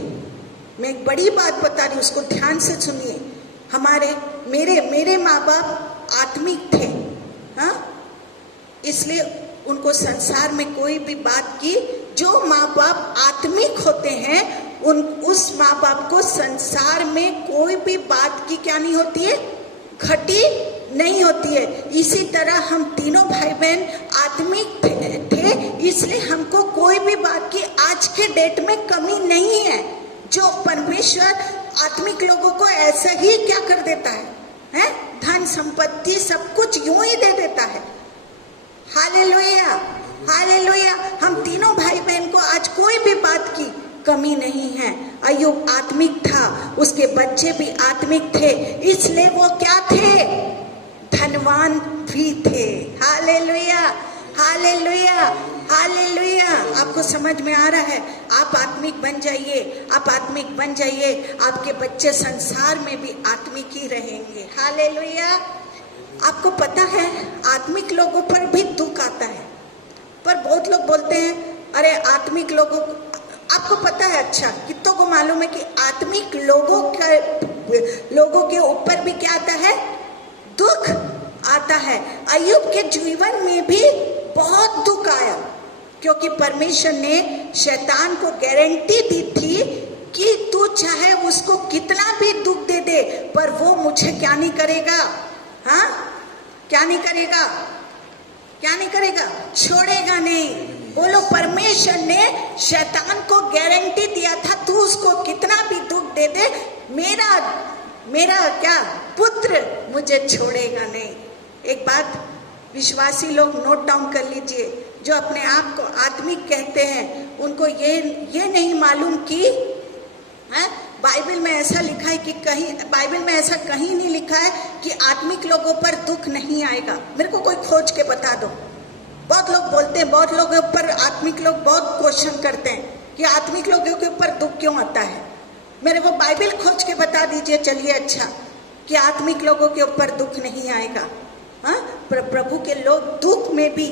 मैं एक बड़ी बात बता रही हूँ, उसको ध्यान से सुनिए। मेरे माँ बाप आत्मिक थे, हाँ, इसलिए उनको संसार में कोई भी बात की, जो माँ बाप आत्मिक होते हैं उस माँ बाप को संसार में कोई भी बात की क्या नहीं होती है, घटी नहीं होती है। इसी तरह हम तीनों भाई बहन आत्मिक थे, इसलिए हमको कोई भी बात की आज के डेट में कमी नहीं है। जो परमेश्वर आत्मिक लोगों को ऐसा ही क्या कर देता है, धन संपत्ति सब कुछ यूं ही दे देता है। Hallelujah, hallelujah. हम तीनों भाई बहन को आज कोई भी बात की कमी नहीं है। अय्यूब आत्मिक था, उसके बच्चे भी आत्मिक थे, इसलिए वो क्या थे, धनवान भी थे। Hallelujah, hallelujah, hallelujah. आपको समझ में आ रहा है, आप आत्मिक बन जाइए, आप आत्मिक बन जाइए, आपके बच्चे संसार में भी आत्मिक ही रहेंगे। हालेलुया। आपको पता है आत्मिक लोगों पर भी दुख आता है, पर बहुत लोग बोलते हैं अरे आत्मिक लोगों, आपको पता है, अच्छा कितनों को मालूम है कि आत्मिक लोगों के ऊपर भी क्या आता है, दुख आता है। अय्यूब के जीवन में भी बहुत दुख आया, क्योंकि परमेश्वर ने शैतान को गारंटी दी थी कि तू चाहे उसको कितना भी दुख दे दे, पर वो मुझे क्या नहीं करेगा, हाँ, क्या नहीं करेगा, क्या नहीं करेगा, छोड़ेगा नहीं। बोलो, परमेश्वर ने शैतान को गारंटी दिया था, तू उसको कितना भी दुख दे दे, मेरा क्या पुत्र मुझे छोड़ेगा नहीं। एक बात विश्वासी लोग नोट डाउन कर लीजिए, जो अपने आप को आत्मिक कहते हैं, उनको ये नहीं मालूम कि बाइबल में ऐसा लिखा है कि बाइबल में ऐसा कहीं नहीं लिखा है कि आत्मिक लोगों पर दुख नहीं आएगा। मेरे को कोई खोज के बता दो। बहुत लोग बोलते हैं, बहुत लोगों पर आत्मिक लोग बहुत क्वेश्चन करते हैं कि आत्मिक लोगों के ऊपर दुख क्यों आता है। मेरे को बाइबल खोज के बता दीजिए, चलिए, अच्छा, कि आत्मिक लोगों के ऊपर दुख नहीं आएगा। हाँ, प्रभु के लोग दुख में भी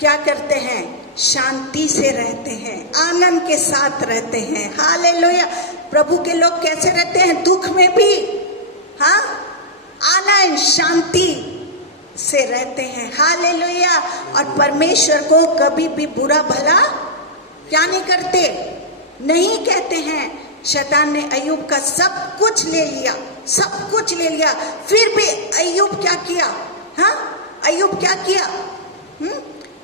क्या करते हैं, शांति से रहते हैं, आनंद के साथ रहते हैं। हालेलुया। प्रभु के लोग कैसे रहते हैं, दुख में भी, हाँ, आनंद शांति से रहते हैं। हालेलुया। और परमेश्वर को कभी भी बुरा भला क्या नहीं करते, नहीं कहते हैं। शैतान ने अय्यूब का सब कुछ ले लिया, सब कुछ ले लिया, फिर भी अय्यूब क्या किया, हाँ, अय्यूब क्या किया,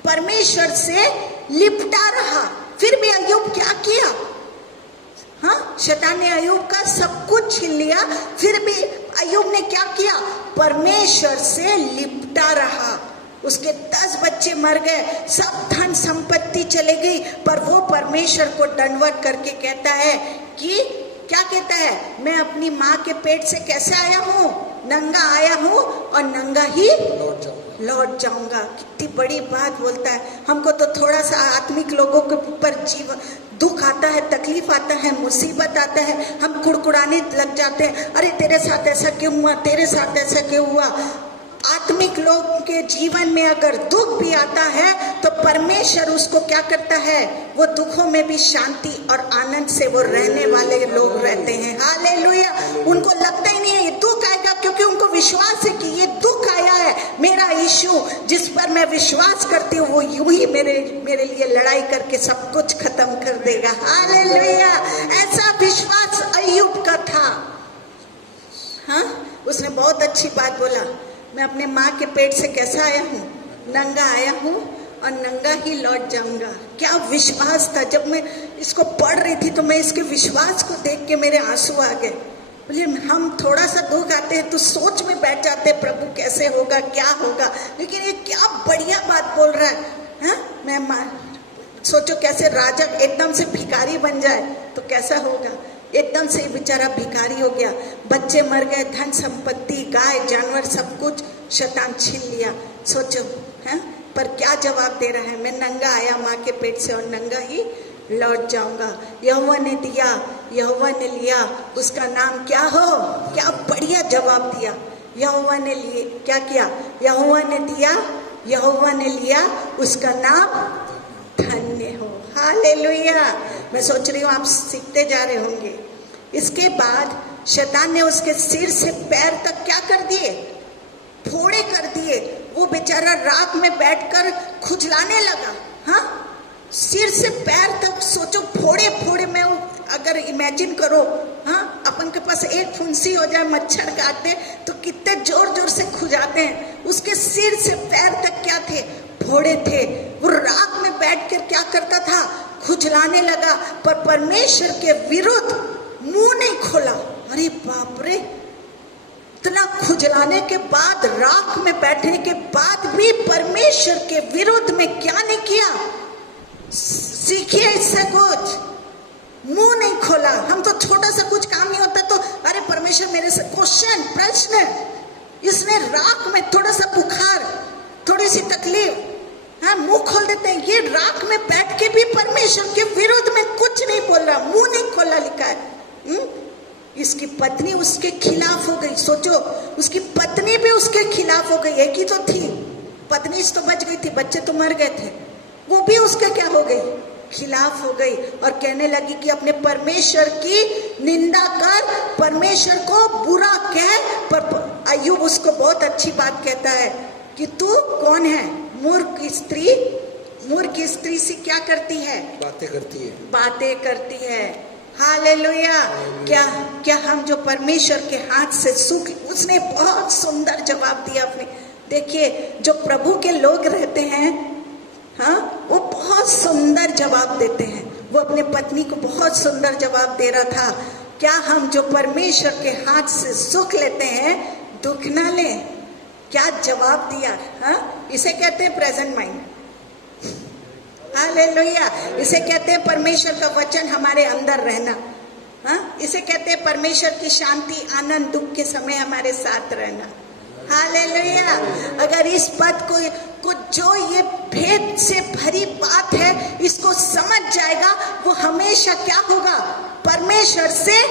परमेश्वर से लिपटा रहा। फिर भी अय्यूब क्या किया, हाँ, शैतान ने अय्यूब का सब कुछ छीन लिया, फिर भी अय्यूब ने क्या किया, परमेश्वर से लिपटा रहा। उसके 10 बच्चे मर गए, सब धन संपत्ति चले गई, पर वो परमेश्वर को दंडवत करके कहता है कि क्या कहता है, मैं अपनी माँ के पेट से कैसे आया हूँ, नंगा आया हूँ और नंगा ही लौट जाऊंगा। कितनी बड़ी बात बोलता है। हमको तो थोड़ा सा आत्मिक लोगों के ऊपर जीवन दुख आता है, तकलीफ आता है, मुसीबत आता है, हम कुड़कुड़ाने लग जाते हैं, अरे तेरे साथ ऐसा क्यों हुआ, तेरे साथ ऐसा क्यों हुआ। आत्मिक लोग के जीवन में अगर दुख भी आता है तो परमेश्वर उसको क्या करता है, वो दुखों में भी शांति और आनंद से वो रहने वाले लोग रहते हैं। हालेलुया। उनको लगता ही नहीं है ये दुख आएगा, क्योंकि उनको विश्वास है कि ये दुख आया है, मेरा यीशु जिस पर मैं विश्वास करती हूँ वो यूं ही मेरे लिए लड़ाई करके सब कुछ खत्म कर देगा। हालेलुया। ऐसा विश्वास अय्यूब का था। हाँ, उसने बहुत अच्छी बात बोला, मैं अपने माँ के पेट से कैसा आया हूँ, नंगा आया हूँ और नंगा ही लौट जाऊंगा। क्या विश्वास था। जब मैं इसको पढ़ रही थी तो मैं इसके विश्वास को देख के मेरे आंसू आ गए। बोलिए, हम थोड़ा सा दुख आते हैं तो सोच में बैठ जाते हैं प्रभु कैसे होगा, क्या होगा, लेकिन ये क्या बढ़िया बात बोल रहा है। हाँ, मैं सोचो कैसे राजा एकदम से भिखारी बन जाए तो कैसा होगा। एकदम से बेचारा भिखारी हो गया, बच्चे मर गए, धन संपत्ति, गाय जानवर सब कुछ शैतान छीन लिया। सोचो हैं, पर क्या जवाब दे रहा है, मैं नंगा आया माँ के पेट से और नंगा ही लौट जाऊंगा। यहोवा ने दिया, यहोवा ने लिया, उसका नाम क्या हो। क्या बढ़िया जवाब दिया। यहोवा ने लिए क्या किया, यहोवा ने दिया, यहोवा ने लिया, उसका नाम धन्य हो। हालेलुया। मैं सोच रही हूँ आप सीखते जा रहे होंगे। इसके बाद शैतान ने उसके सिर से पैर तक क्या कर दिए, फोड़े कर दिए। वो बेचारा राख में बैठकर खुजलाने लगा। हाँ, सिर से पैर तक सोचो, फोड़े फोड़े में अगर इमेजिन करो, हाँ, अपन के पास एक फुंसी हो जाए, मच्छर काटते तो कितने जोर जोर से खुजाते हैं। उसके सिर से पैर तक क्या थे, फोड़े थे। वो राख में बैठकर क्या करता था, खुजलाने लगा, पर परमेश्वर के विरुद्ध मुंह नहीं खोला। अरे बाप रे, इतना खुजलाने के बाद, राख में बैठने के बाद भी परमेश्वर के विरुद्ध में क्या नहीं किया। सीखिए इससे कुछ, मुंह नहीं खोला। हम तो छोटा सा कुछ काम नहीं होता तो अरे परमेश्वर मेरे से क्वेश्चन, प्रश्न। इसने राख में थोड़ा सा बुखार, थोड़ी सी तकलीफ, हाँ, मुंह खोल देते हैं। ये राख में बैठ के भी परमेश्वर के विरुद्ध में कुछ नहीं बोल रहा, मुंह नहीं खोला, लिखा है। इसकी पत्नी उसके खिलाफ हो गई। सोचो, उसकी पत्नी भी उसके खिलाफ हो गई। एक ही तो थी पत्नी, तो बच गई थी, बच्चे तो मर गए थे। वो भी उसके क्या हो गई, खिलाफ हो गई और कहने लगी कि अपने परमेश्वर की निंदा कर, परमेश्वर को बुरा कह। पर अय्यूब उसको बहुत अच्छी बात कहता है कि तू कौन है, मूर्ख स्त्री। मूर्ख स्त्री से क्या करती है, बातें करती है, बातें करती है। हालेलुया। क्या हम जो परमेश्वर के हाथ से सुख, उसने बहुत सुंदर जवाब दिया अपने। देखिए, जो प्रभु के लोग रहते हैं, हाँ, वो बहुत सुंदर जवाब देते हैं। वो अपने पत्नी को बहुत सुंदर जवाब दे रहा था। क्या हम जो परमेश्वर के हाथ से सुख लेते हैं, दुख ना लें। क्या जवाब दिया। हाँ, इसे कहते हैं प्रेजेंट माइंड। हालेलुया। इसे कहते हैं परमेश्वर का वचन हमारे अंदर रहना। हाँ, इसे कहते हैं परमेश्वर की शांति, आनंद, दुख के समय हमारे साथ रहना। हालेलुया। अगर इस पद को जो ये भेद से भरी बात है, इसको समझ जाएगा, वो हमेशा क्या होगा, परमेश्वर से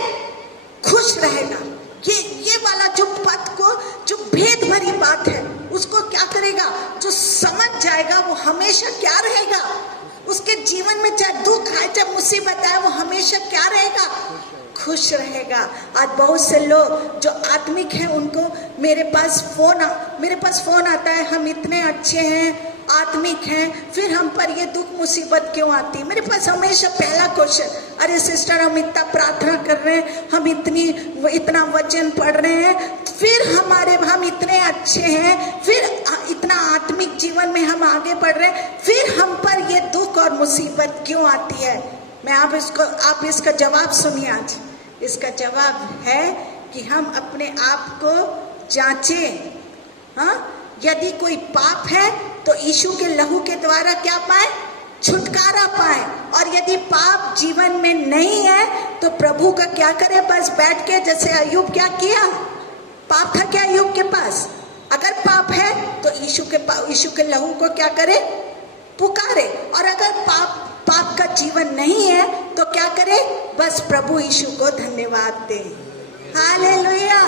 खुश रहेगा। ये वाला जो पद को, जो भेद भरी बात है, उसको क्या करेगा, जो समझ जाएगा वो हमेशा क्या रहेगा, उसके जीवन में चाहे दुख आए, चाहे मुसीबत आए, वो हमेशा क्या रहेगा, खुश रहेगा। आज बहुत से लोग जो आत्मिक हैं, उनको मेरे पास फोन आता है, हम इतने अच्छे हैं, आत्मिक हैं, फिर हम पर ये दुख मुसीबत क्यों आती है। मेरे पास हमेशा पहला क्वेश्चन, अरे सिस्टर, हम इतना प्रार्थना कर रहे हैं, हम इतना वचन पढ़ रहे हैं, फिर हम इतने अच्छे हैं, फिर इतना आत्मिक जीवन में हम आगे बढ़ रहे हैं, फिर हम पर ये दुख और मुसीबत क्यों आती है। मैं आप इसका जवाब सुनिए। आज इसका जवाब है कि हम अपने आप को जांचें। हाँ, यदि कोई पाप है तो यीशु के लहू के द्वारा क्या पाए? छुटकारा पाए। और यदि पाप जीवन में नहीं है तो प्रभु का क्या करे? बस बैठ के, जैसे अय्यूब क्या किया? पाप था क्या अय्यूब के पास? अगर पाप है तो यीशु के लहू को क्या करे? पुकारे। और अगर पाप का जीवन नहीं है तो क्या करे? बस प्रभु यीशु को धन्यवाद दे। हालेलुया।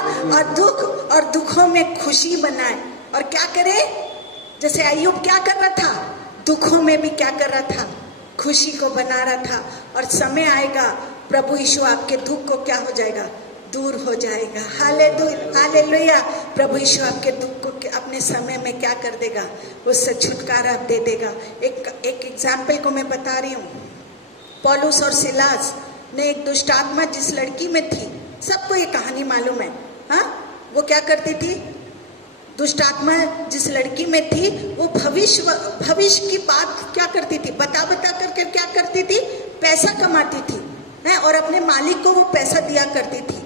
और दुखों में खुशी बनाए। और क्या करे? जैसे अय्यूब क्या कर रहा था? दुखों में भी क्या कर रहा था? खुशी को बना रहा था। और समय आएगा प्रभु यीशु आपके दुख को क्या हो जाएगा? दूर हो जाएगा। हालेलुया। प्रभु यीशु आपके दुख को अपने समय में क्या कर देगा? उससे छुटकारा दे देगा। एक एग्जाम्पल को मैं बता रही हूँ। पौलुस और सिलास ने एक दुष्ट आत्मा जिस लड़की में थी, सबको ये कहानी मालूम है। हाँ, वो क्या करती थी? दुष्ट आत्मा जिस लड़की में थी वो भविष्य की बात क्या करती थी? बता करके क्या करती थी? पैसा कमाती थी है, और अपने मालिक को वो पैसा दिया करती थी।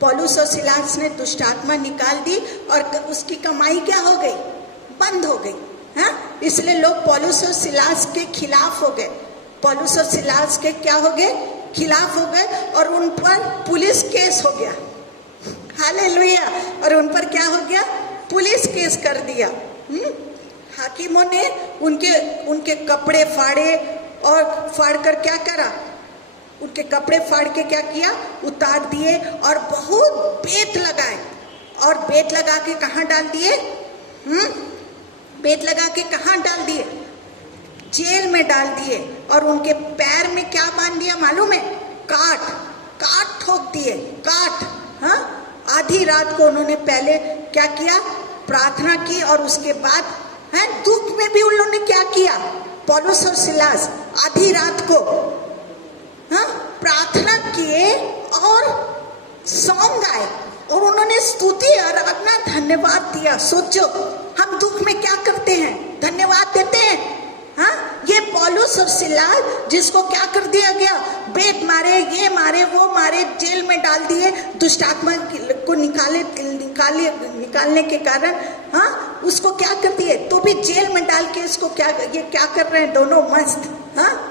पौलुस और सिलास ने दुष्ट आत्मा निकाल दी और उसकी कमाई क्या हो गई? बंद हो गई। हाँ, इसलिए लोग पौलुस और सिलास के खिलाफ हो गए। पौलुस और सिलास के क्या हो गए? खिलाफ हो गए और उन पर पुलिस केस हो गया। हालेलुया। और उन पर क्या हो गया? पुलिस केस कर दिया। हाकिमों ने उनके कपड़े फाड़े और फाड़ कर क्या करा? उनके कपड़े फाड़ के क्या किया? उतार दिए और बहुत बेत लगाए। और बेत लगा के कहाँ डाल दिए? बेत लगा के कहाँ डाल दिए? जेल में डाल दिए। और उनके पैर में क्या बांध दिया मालूम है? काट ठोक दिए। हाँ, आधी रात को उन्होंने पहले क्या किया? प्रार्थना की। और उसके बाद है, दुख में भी उन लोगों ने क्या किया? पौलुस और सिलास आधी रात को हाँ प्रार्थना किए और सॉन्ग गाए और उन्होंने स्तुति और अपना धन्यवाद दिया। सोचो, हम दुख में क्या करते हैं? धन्यवाद देते हैं। हाँ, ये पौलुस और सिलास जिसको क्या कर दिया गया? बेत मारे, ये मारे, वो मारे, जेल में डाल दिए। दुष्ट आत्मा को निकालने के कारण हाँ उसको क्या कर दिए? तो भी जेल में डाल के इसको ये क्या कर रहे हैं? दोनों मस्त। हाँ,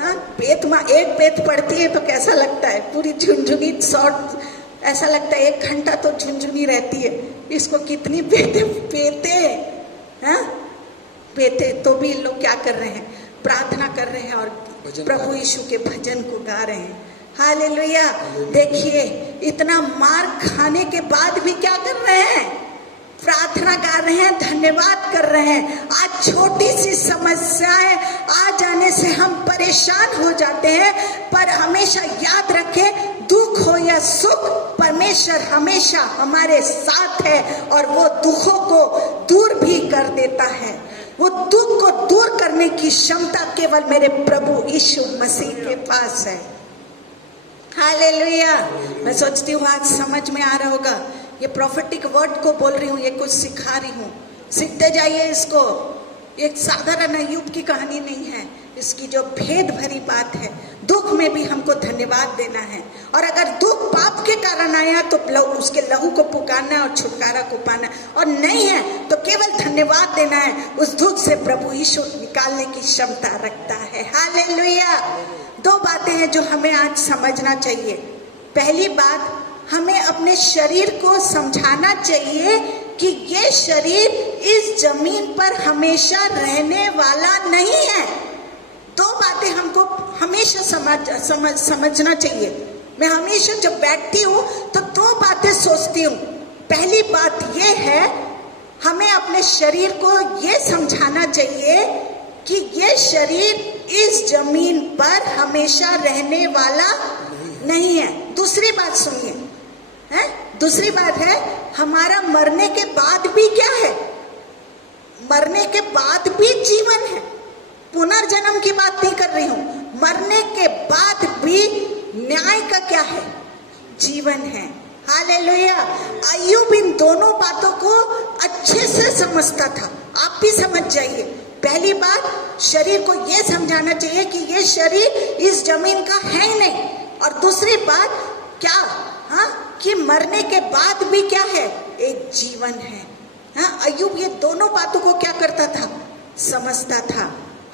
एक बेत पड़ती है तो कैसा लगता है? पूरी झुनझुनी शॉर्ट, ऐसा लगता है 1 घंटा तो झुनझुनी रहती है। इसको कितनी बेते तो भी लोग क्या कर रहे हैं? प्रार्थना कर रहे हैं और प्रभु यीशु के भजन को गा रहे हैं। हालेलुया। देखिए, इतना मार खाने के बाद भी क्या कर रहे हैं? प्रार्थना गा रहे हैं, धन्यवाद कर रहे हैं। आज छोटी सी समस्याएं आ जाने से हम परेशान हो जाते हैं, पर हमेशा याद रखें, दुख हो या सुख, परमेश्वर हमेशा हमारे साथ है और वो दुखों को दूर भी कर देता है। वो दुख को दूर करने की क्षमता केवल मेरे प्रभु यीशु मसीह के पास है। हालेलुया। मैं सोचती हूँ आज समझ में आ रहा होगा। ये प्रोफेटिक वर्ड को बोल रही हूँ, ये कुछ सिखा रही हूँ, सीखते जाइए इसको। एक साधारण अय्यूब की कहानी नहीं है, इसकी जो भेद भरी बात है। दुख में भी हमको धन्यवाद देना है, और अगर दुख पाप के कारण आया तो उसके लहू को पुकारना है और छुटकारा को पाना है, और नहीं है तो केवल धन्यवाद देना है। उस दुख से प्रभु यीशु निकालने की क्षमता रखता है। हालेलुया। 2 बातें हैं जो हमें आज समझना चाहिए। पहली बात, हमें अपने शरीर को समझाना चाहिए कि ये शरीर इस जमीन पर हमेशा रहने वाला नहीं है। 2 बातें हमको हमेशा समझना चाहिए। मैं हमेशा जब बैठती हूँ तो 2 बातें सोचती हूँ। पहली बात ये है, हमें अपने शरीर को ये समझाना चाहिए कि ये शरीर इस जमीन पर हमेशा रहने वाला नहीं है। दूसरी बात सुनिए, दूसरी बात है, हमारा मरने के बाद भी क्या है? मरने के बाद भी जीवन है। पुनर्जन्म की बात नहीं कर रही हूं, मरने के बाद भी न्याय का क्या है? जीवन है। हालेलुया। अय्यूब इन दोनों बातों को अच्छे से समझता था। आप भी समझ जाइए। पहली बात, शरीर को यह समझाना चाहिए कि यह शरीर इस जमीन का है ही नहीं, और दूसरी बात क्या? हाँ, कि मरने के बाद भी क्या है? एक जीवन है। हाँ, अय्यूब ये दोनों बातों को क्या करता था? समझता था।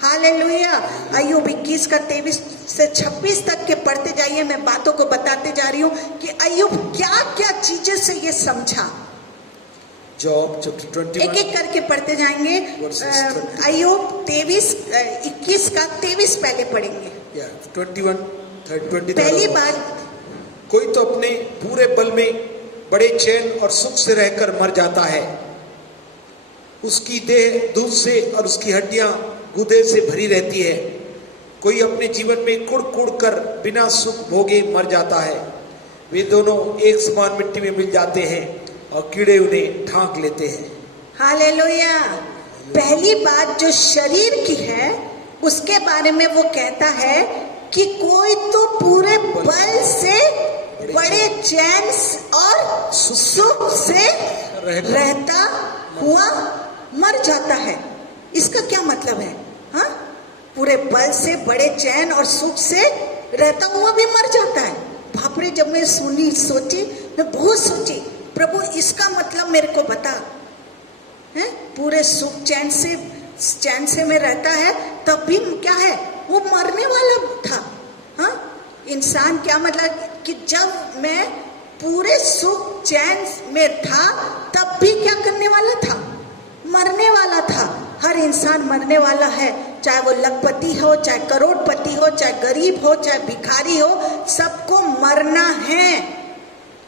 हालेलुया। अय्यूब 21 का 23 से 26 तक के पढ़ते जाइए। मैं बातों को बताते जा रही हूँ कि अय्यूब क्या क्या चीजें से ये समझा। जॉब चैप्टर 21 एक एक करके पढ़ते जाएंगे। अय्यूब 21 का 23 पहले पढ़ेंगे। 21 पहली बात, कोई तो अपने पूरे बल में बड़े चैन और सुख से रहकर मर जाता है, उसकी देह दूध से और उसकी हड्डियां गुदे से भरी रहती है। कोई अपने जीवन में कुड़ कुड़ कर बिना सुख भोगे मर जाता है। वे दोनों एक समान मिट्टी में मिल जाते हैं और कीड़े उन्हें ढांक लेते हैं। हालेलुया। पहली बात जो शरीर की है उसके बारे में वो कहता है कि कोई तो पूरे बल से बड़े चैन और सुख से रहता हुआ मर जाता है। इसका क्या मतलब है? हाँ, पूरे बल से बड़े चैन और सुख से रहता हुआ भी मर जाता है। बाप रे, जब मैं सोची, मैं बहुत सोची, प्रभु इसका मतलब मेरे को बता। है पूरे सुख चैन से में रहता है, तब भी क्या है? वो मरने वाला था। हाँ, इंसान क्या मतलब कि जब मैं पूरे सुख चैन में था तब भी क्या करने वाला था? मरने वाला था। हर इंसान मरने वाला है, चाहे वो लखपति हो, चाहे करोड़पति हो, चाहे गरीब हो, चाहे भिखारी हो, सबको मरना है।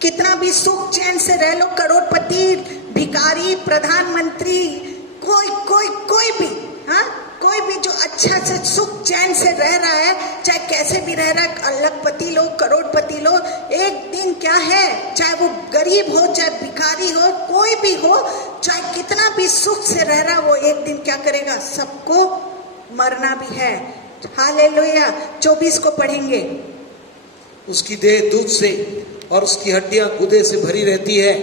कितना भी सुख चैन से रह लो, करोड़पति, भिखारी, प्रधानमंत्री, कोई भी, हाँ, कोई भी जो अच्छा से सुख चैन से रह रहा है, चाहे कैसे भी रह रहा है, लखपति लोग, करोड़पति लोग, एक दिन क्या है, चाहे वो गरीब हो, चाहे भिखारी हो, कोई भी हो, चाहे कितना भी सुख से रह रहा, वो एक दिन क्या करेगा? सबको मरना भी है। हालेलुया। 24 को पढ़ेंगे। उसकी देह दूध से और उसकी हड्डियां गुदे से भरी रहती है।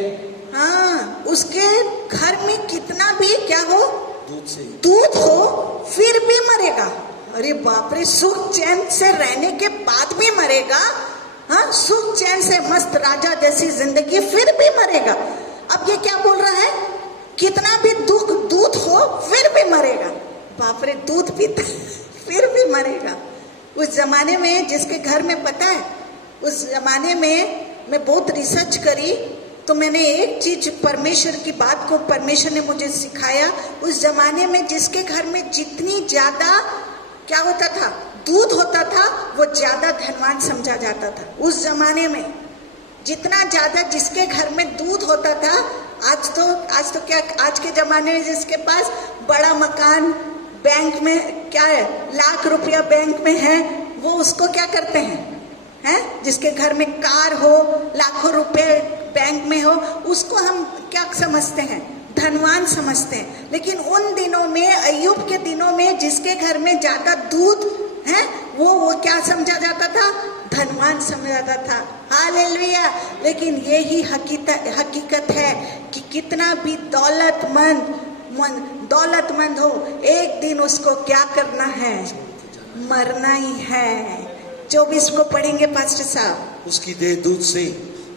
हाँ, उसके घर में कितना भी क्या हो, दूध हो, फिर भी मरेगा। अरे बाप रे, सुख चैन से रहने के बाद भी मरेगा। हाँ, सुख चैन से मस्त राजा जैसी जिंदगी, फिर भी मरेगा। अब ये क्या बोल रहा है? कितना भी दूध हो फिर भी मरेगा। बाप रे, दूध पीता फिर भी मरेगा। उस जमाने में जिसके घर में, पता है, उस जमाने में मैं बहुत रिसर्च करी तो मैंने एक चीज, परमेश्वर की बात को परमेश्वर ने मुझे सिखाया। उस जमाने में जिसके घर में जितनी ज्यादा क्या होता था, दूध होता था, वो ज्यादा धनवान समझा जाता था। उस जमाने में जितना ज्यादा जिसके घर में दूध होता था, आज तो क्या, आज के जमाने में जिसके पास बड़ा मकान, बैंक में क्या है, लाख रुपया बैंक में है, वो उसको क्या करते हैं? जिसके घर में कार हो, लाखों रुपए बैंक में हो, उसको हम क्या समझते हैं? धनवान समझते हैं। लेकिन उन दिनों में, अय्यूब के दिनों में, जिसके घर में ज्यादा दूध है वो क्या समझा जाता था? धनवान समझा जाता था। हालेलुया। लेकिन ये ही हकीकत है कि कितना भी दौलतमंद हो, एक दिन उसको क्या करना है? मरना ही है। 24 को पढ़ेंगे पास्टर साहब। उसकी देह दूध से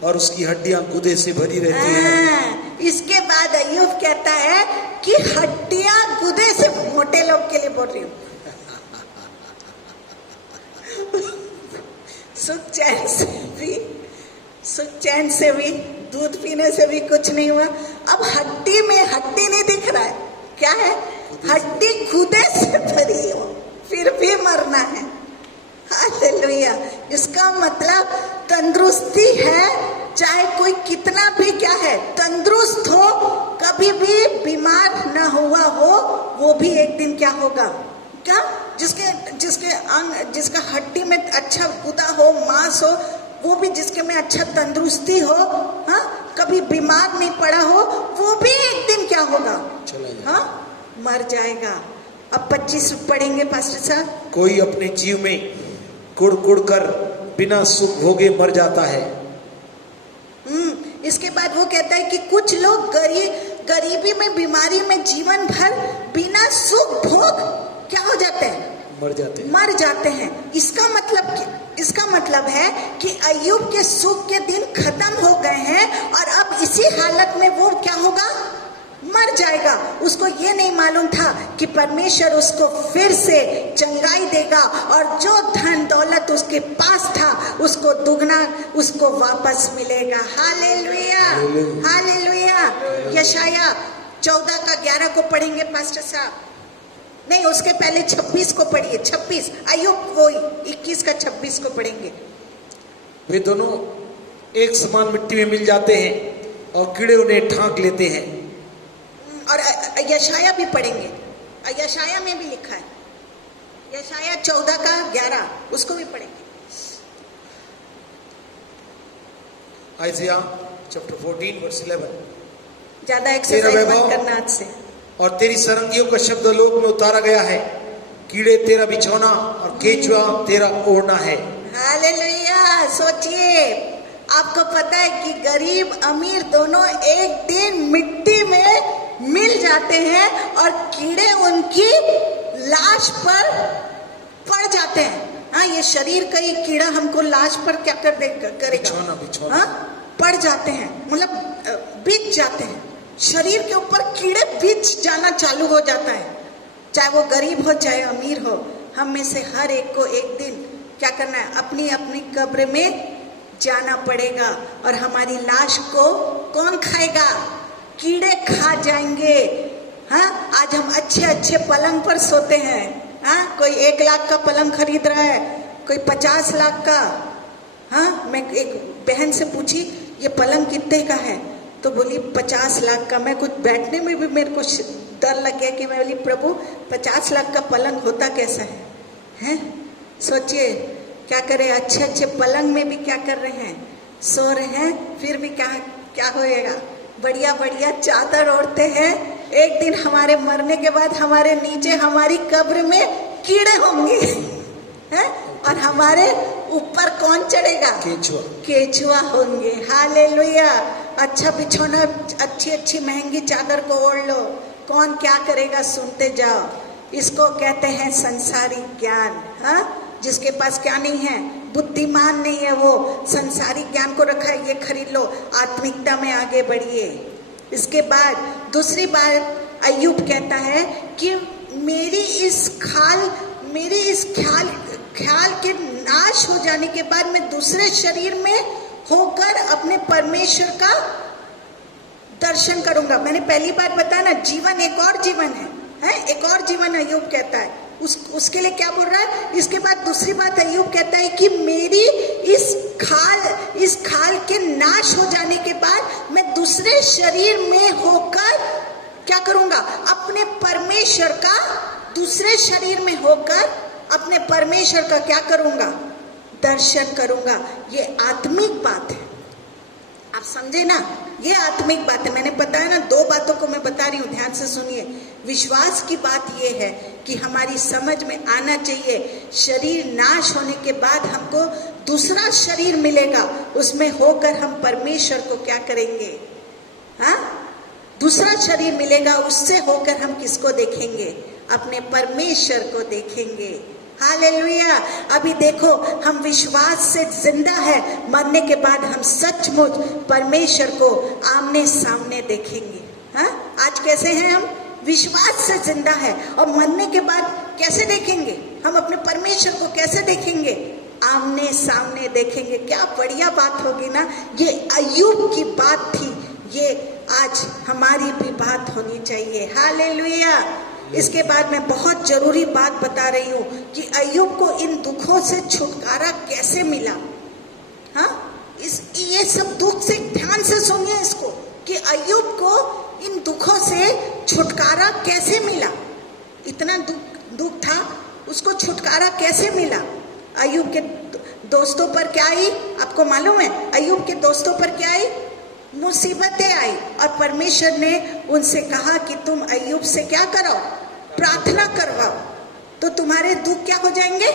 और उसकी हड्डियां गुदे से भरी रहती हैं। इसके बाद अय्यूब कहता है कि हड्डियां गुदे से, मोटे लोग के लिए बोल रही हूँ, सुख चैन से भी दूध पीने से भी कुछ नहीं हुआ। अब हड्डी में हड्डी नहीं दिख रहा है, क्या है? हड्डी गुदे से भरी हो, फिर भी मरना है। हालेलुया। इसका मतलब तंदुरुस्ती है, चाहे कोई कितना भी क्या है, तंदुरुस्त हो, कभी भी बीमार ना हुआ हो, वो भी एक दिन क्या होगा? क्या? जिसके अंग, जिसका हड्डी में अच्छा गुदा हो, मांस हो, वो भी जिसके में अच्छा तंदुरुस्ती हो, हाँ, कभी बीमार नहीं पड़ा हो, वो भी एक दिन क्या होगा? हाँ, मर जाएगा। अब 25 पढ़ेंगे पास्टर साहब। कोई अपने जीव में कुड़ कुड़ कर बिना सुख भोगे मर जाता है। इसके बाद वो कहता है कि कुछ लोग गरीबी में, बीमारी में जीवन भर बिना सुख भोग क्या हो जाते हैं? मर जाते हैं। इसका मतलब है कि अय्यूब के सुख के दिन खत्म हो गए हैं और अब इसी हालत में वो क्या होगा? मर जाएगा। उसको ये नहीं मालूम था कि परमेश्वर उसको फिर से चंगाई देगा और जो धन दौलत उसके पास था उसको दुगना उसको वापस मिलेगा। Hallelujah, hallelujah. यशाया 14 का 11 को पढ़ेंगे पास्टर साहब। नहीं, उसके पहले 26 को पढ़िए। 26 अय्यूब वो 21 का 26 को पढ़ेंगे। वे दोनों एक समान मिट्टी में मिल जाते हैं और कीड़े उन्हें ठांक लेते हैं। और यशाया भी पढ़ेंगे। यशाया में भी लिखा है, यशाया 14 का 11 उसको भी पढ़ेंगे। आइज़िया चैप्टर 14 वर्स 11। ज्यादा एक्सरसाइज मत करना आज से। और तेरी सरंगियों का शब्द लोक में उतारा गया है, कीड़े तेरा बिछौना और केचुआ तेरा ओढ़ना है। हालेलुया। सोचिए, आपको पता है कि गरीब अमीर दोनों एक दिन मिट्टी में मिल जाते हैं और कीड़े उनकी लाश पर पड़ जाते हैं। हाँ, ये शरीर का ही कीड़ा हमको लाश पर क्या करेगा? बिछौना हाँ, पड़ जाते हैं, मतलब बिछ जाते हैं। शरीर के ऊपर कीड़े बिछ जाना चालू हो जाता है, चाहे वो गरीब हो चाहे अमीर हो। हम में से हर एक को एक दिन क्या करना है? अपनी अपनी कब्र में जाना पड़ेगा और हमारी लाश को कौन खाएगा? कीड़े खा जाएंगे। हाँ, आज हम अच्छे अच्छे पलंग पर सोते हैं। हाँ, कोई 1 लाख का पलंग खरीद रहा है, कोई 50 लाख का। हाँ, मैं एक बहन से पूछी ये पलंग कितने का है, तो बोली 50 लाख का। मैं कुछ बैठने में भी मेरे को डर लग गया कि मैं बोली प्रभु 50 लाख का पलंग होता कैसा है? हैं? सोचिए क्या करें, अच्छे अच्छे पलंग में भी क्या कर रहे हैं? सो रहे हैं, फिर भी क्या क्या होएगा? बढ़िया बढ़िया चादर ओढ़ते हैं। एक दिन हमारे मरने के बाद हमारे नीचे हमारी कब्र में कीड़े होंगे हैं? और हमारे ऊपर कौन चढ़ेगा? केचुआ। केचुआ होंगे। हालेलुया। अच्छा बिछौना, अच्छी अच्छी महंगी चादर को ओढ़ लो, कौन क्या करेगा सुनते जाओ। इसको कहते हैं संसारिक ज्ञान। हाँ, जिसके पास क्या नहीं है, बुद्धिमान नहीं है, वो संसारिक ज्ञान को रखा है, ये खरीद लो, आत्मिकता में आगे बढ़िए। इसके बाद दूसरी बार अय्यूब कहता है कि मेरी इस ख्याल के नाश हो जाने के बाद मैं दूसरे शरीर में होकर अपने परमेश्वर का दर्शन करूंगा। मैंने पहली बार बताया ना, जीवन एक और जीवन है, एक और जीवन अय्यूब कहता है। उसके लिए क्या बोल रहा है? इसके बाद दूसरी बात अय्यूब कहता है कि मेरी इस खाल के नाश हो जाने के बाद मैं दूसरे शरीर में होकर क्या करूंगा? अपने परमेश्वर का, दूसरे शरीर में होकर अपने परमेश्वर का क्या करूंगा? दर्शन करूंगा। ये आत्मिक बात है, आप समझे ना? ये आत्मिक बात है। मैंने बताया ना, 2 बातों को मैं बता रही हूँ, ध्यान से सुनिए। विश्वास की बात ये है कि हमारी समझ में आना चाहिए, शरीर नाश होने के बाद हमको दूसरा शरीर मिलेगा, उसमें होकर हम परमेश्वर को क्या करेंगे? हाँ, दूसरा शरीर मिलेगा, उससे होकर हम किसको देखेंगे? अपने परमेश्वर को देखेंगे। हालेलुया। अभी देखो, हम विश्वास से जिंदा है, मरने के बाद हम सचमुच परमेश्वर को आमने सामने देखेंगे। हाँ, आज कैसे हैं हम? विश्वास से जिंदा है, और मरने के बाद कैसे देखेंगे? हम अपने परमेश्वर को कैसे देखेंगे? आमने सामने देखेंगे। क्या बढ़िया बात होगी ना। ये अय्यूब की बात थी, ये आज हमारी भी बात होनी चाहिए। हालेलुया। इसके बाद मैं बहुत जरूरी बात बता रही हूँ कि अय्यूब को इन दुखों से छुटकारा कैसे मिला। हाँ, ये सब दुख से ध्यान से सुनिए इसको, कि अय्यूब को इन दुखों से छुटकारा कैसे मिला। इतना दुख था, उसको छुटकारा कैसे मिला? अय्यूब के दोस्तों पर क्या आई? आपको मालूम है अय्यूब के दोस्तों पर क्या आई? मुसीबतें आई, और परमेश्वर ने उनसे कहा कि तुम अय्यूब से क्या करो? प्रार्थना करवाओ, तो तुम्हारे दुख क्या हो जाएंगे?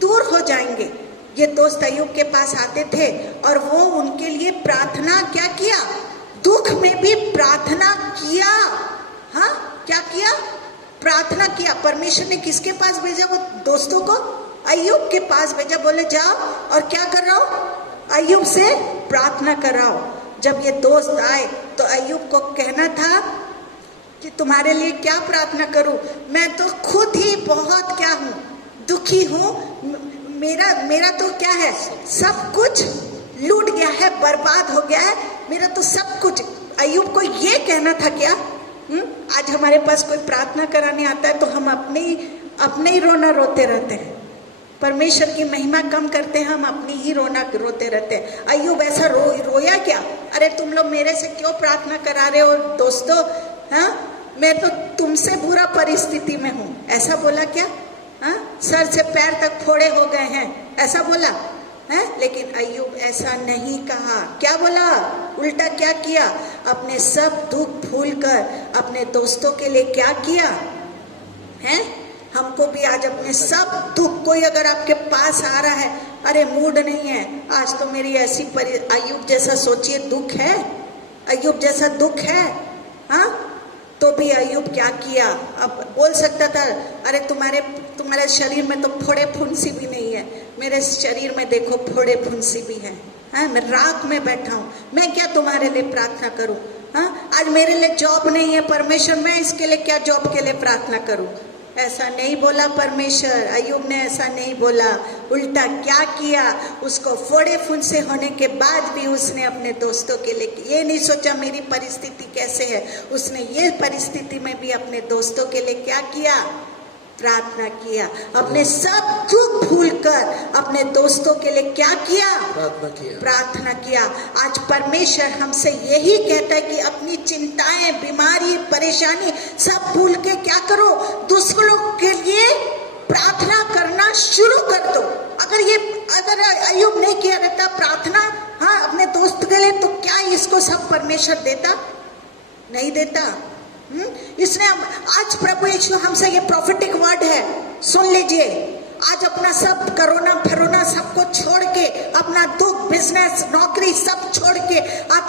दूर हो जाएंगे। ये दोस्त अय्यूब के पास आते थे और वो उनके लिए प्रार्थना क्या किया? दुख में भी प्रार्थना किया। हाँ, क्या किया? प्रार्थना किया। परमेश्वर ने किसके पास भेजा? वो दोस्तों को अय्यूब के पास भेजा। बोले जाओ और क्या कर रहा हो? अय्यूब से प्रार्थना कर रहा हो। जब ये दोस्त आए तो अय्यूब को कहना था कि तुम्हारे लिए क्या प्रार्थना करूं। मैं तो खुद ही बहुत क्या हूं, दुखी हूं। मेरा तो क्या है, सब कुछ लूट गया है, बर्बाद हो गया है मेरा तो सब कुछ। अय्यूब को ये कहना था क्या? आज हमारे पास कोई प्रार्थना कराने आता है तो हम अपने ही रोना रोते रहते हैं, परमेश्वर की महिमा कम करते हैं, हम अपनी ही रोना रोते रहते हैं। अय्यूब ऐसा रोया क्या? अरे तुम लोग मेरे से क्यों प्रार्थना करा रहे हो दोस्तों? हाँ, मैं तो तुमसे बुरा परिस्थिति में हूँ, ऐसा बोला क्या? हाँ, सर से पैर तक फोड़े हो गए हैं, ऐसा बोला है? लेकिन अय्यूब ऐसा नहीं कहा। क्या बोला? उल्टा क्या किया? अपने सब दुख भूलकर अपने दोस्तों के लिए क्या किया है? हमको भी आज अपने सब दुख, कोई अगर आपके पास आ रहा है, अरे मूड नहीं है आज तो मेरी ऐसी अय्यूब जैसा सोचिए दुख है, अय्यूब जैसा दुख है। हाँ, तो भी अय्यूब क्या किया? अब बोल सकता था अरे तुम्हारे शरीर में तो फोड़े फुंसी भी नहीं है, मेरे शरीर में देखो फोड़े फुंसी भी हैं। हाँ, मैं राख में बैठा हूँ, मैं क्या तुम्हारे लिए प्रार्थना करूँ? हाँ, आज मेरे लिए जॉब नहीं है परमेश्वर, मैं इसके लिए क्या जॉब के लिए प्रार्थना करूँ? ऐसा नहीं बोला परमेश्वर, अय्यूब ने ऐसा नहीं बोला। उल्टा क्या किया? उसको फोड़े फुंसे होने के बाद भी उसने अपने दोस्तों के लिए ये नहीं सोचा मेरी परिस्थिति कैसे है, उसने ये परिस्थिति में भी अपने दोस्तों के लिए क्या किया? प्रार्थना किया। अपने सब दुख भूलकर अपने दोस्तों के लिए क्या किया? प्रार्थना किया। आज परमेश्वर हमसे यही कहता है कि अपनी चिंताएं, बीमारी, परेशानी सब भूल के क्या करो? दूसरों के लिए प्रार्थना करना शुरू कर दो। अगर अय्यूब नहीं किया रहता प्रार्थना, हाँ, अपने दोस्त के लिए, तो क्या इसको सब परमेश्वर देता? नहीं देता। इसने आज प्रभु यीशु हमसे ये प्रोफेटिक वर्ड है, सुन लीजिए। आज अपना सब करोना फरोना सबको छोड़ के, अपना दुख, बिजनेस, नौकरी सब छोड़ के आप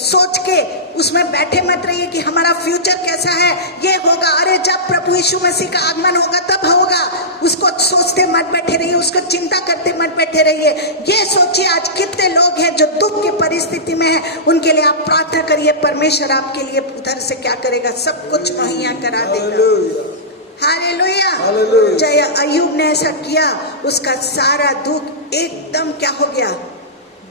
सोच के उसमें बैठे मत रहिए कि हमारा फ्यूचर कैसा है, ये होगा। अरे जब प्रभु यीशु मसीह का आगमन होगा तब होगा, उसको सोचते मत बैठे रहिए, उसको चिंता करते मत बैठे रहिए। ये सोचिए आज कितने लोग हैं जो दुख की परिस्थिति में है, उनके लिए आप प्रार्थना करिए, परमेश्वर आपके लिए उधर से क्या करेगा? सब कुछ मुहैया करा देगा। हालेलुया। जय अय्यूब ने ऐसा किया, उसका सारा दुख एकदम क्या हो गया?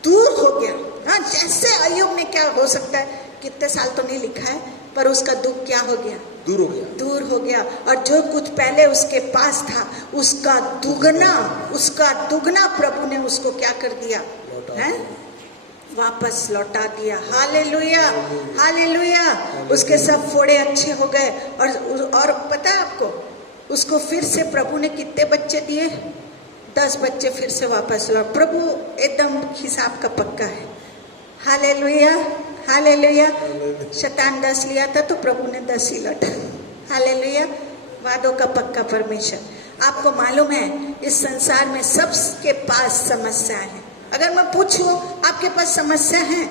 दूर हो गया। हाँ, जैसे अय्यूब ने, क्या हो सकता है, कितने साल तो नहीं लिखा है, पर उसका दुख क्या हो गया? दूर हो गया। दूर हो गया। और जो कुछ पहले उसके पास था उसका दुगना प्रभु ने उसको क्या कर दिया? है, वापस लौटा दिया। Hallelujah, hallelujah. उसके सब फोड़े अच्छे हो गए। और पता है आपको, उसको फिर से प्रभु ने कितने बच्चे दिए? 10 बच्चे फिर से वापस लौट। प्रभु एकदम हिसाब का पक्का है। Hallelujah, hallelujah. शैतान 10 लिया था तो प्रभु ने 10 ही लौटा। हालेलुया। वादों का पक्का परमेश्वर। आपको मालूम है इस संसार में सबके पास समस्याएं हैं। अगर मैं पूछूं आपके पास समस्या है,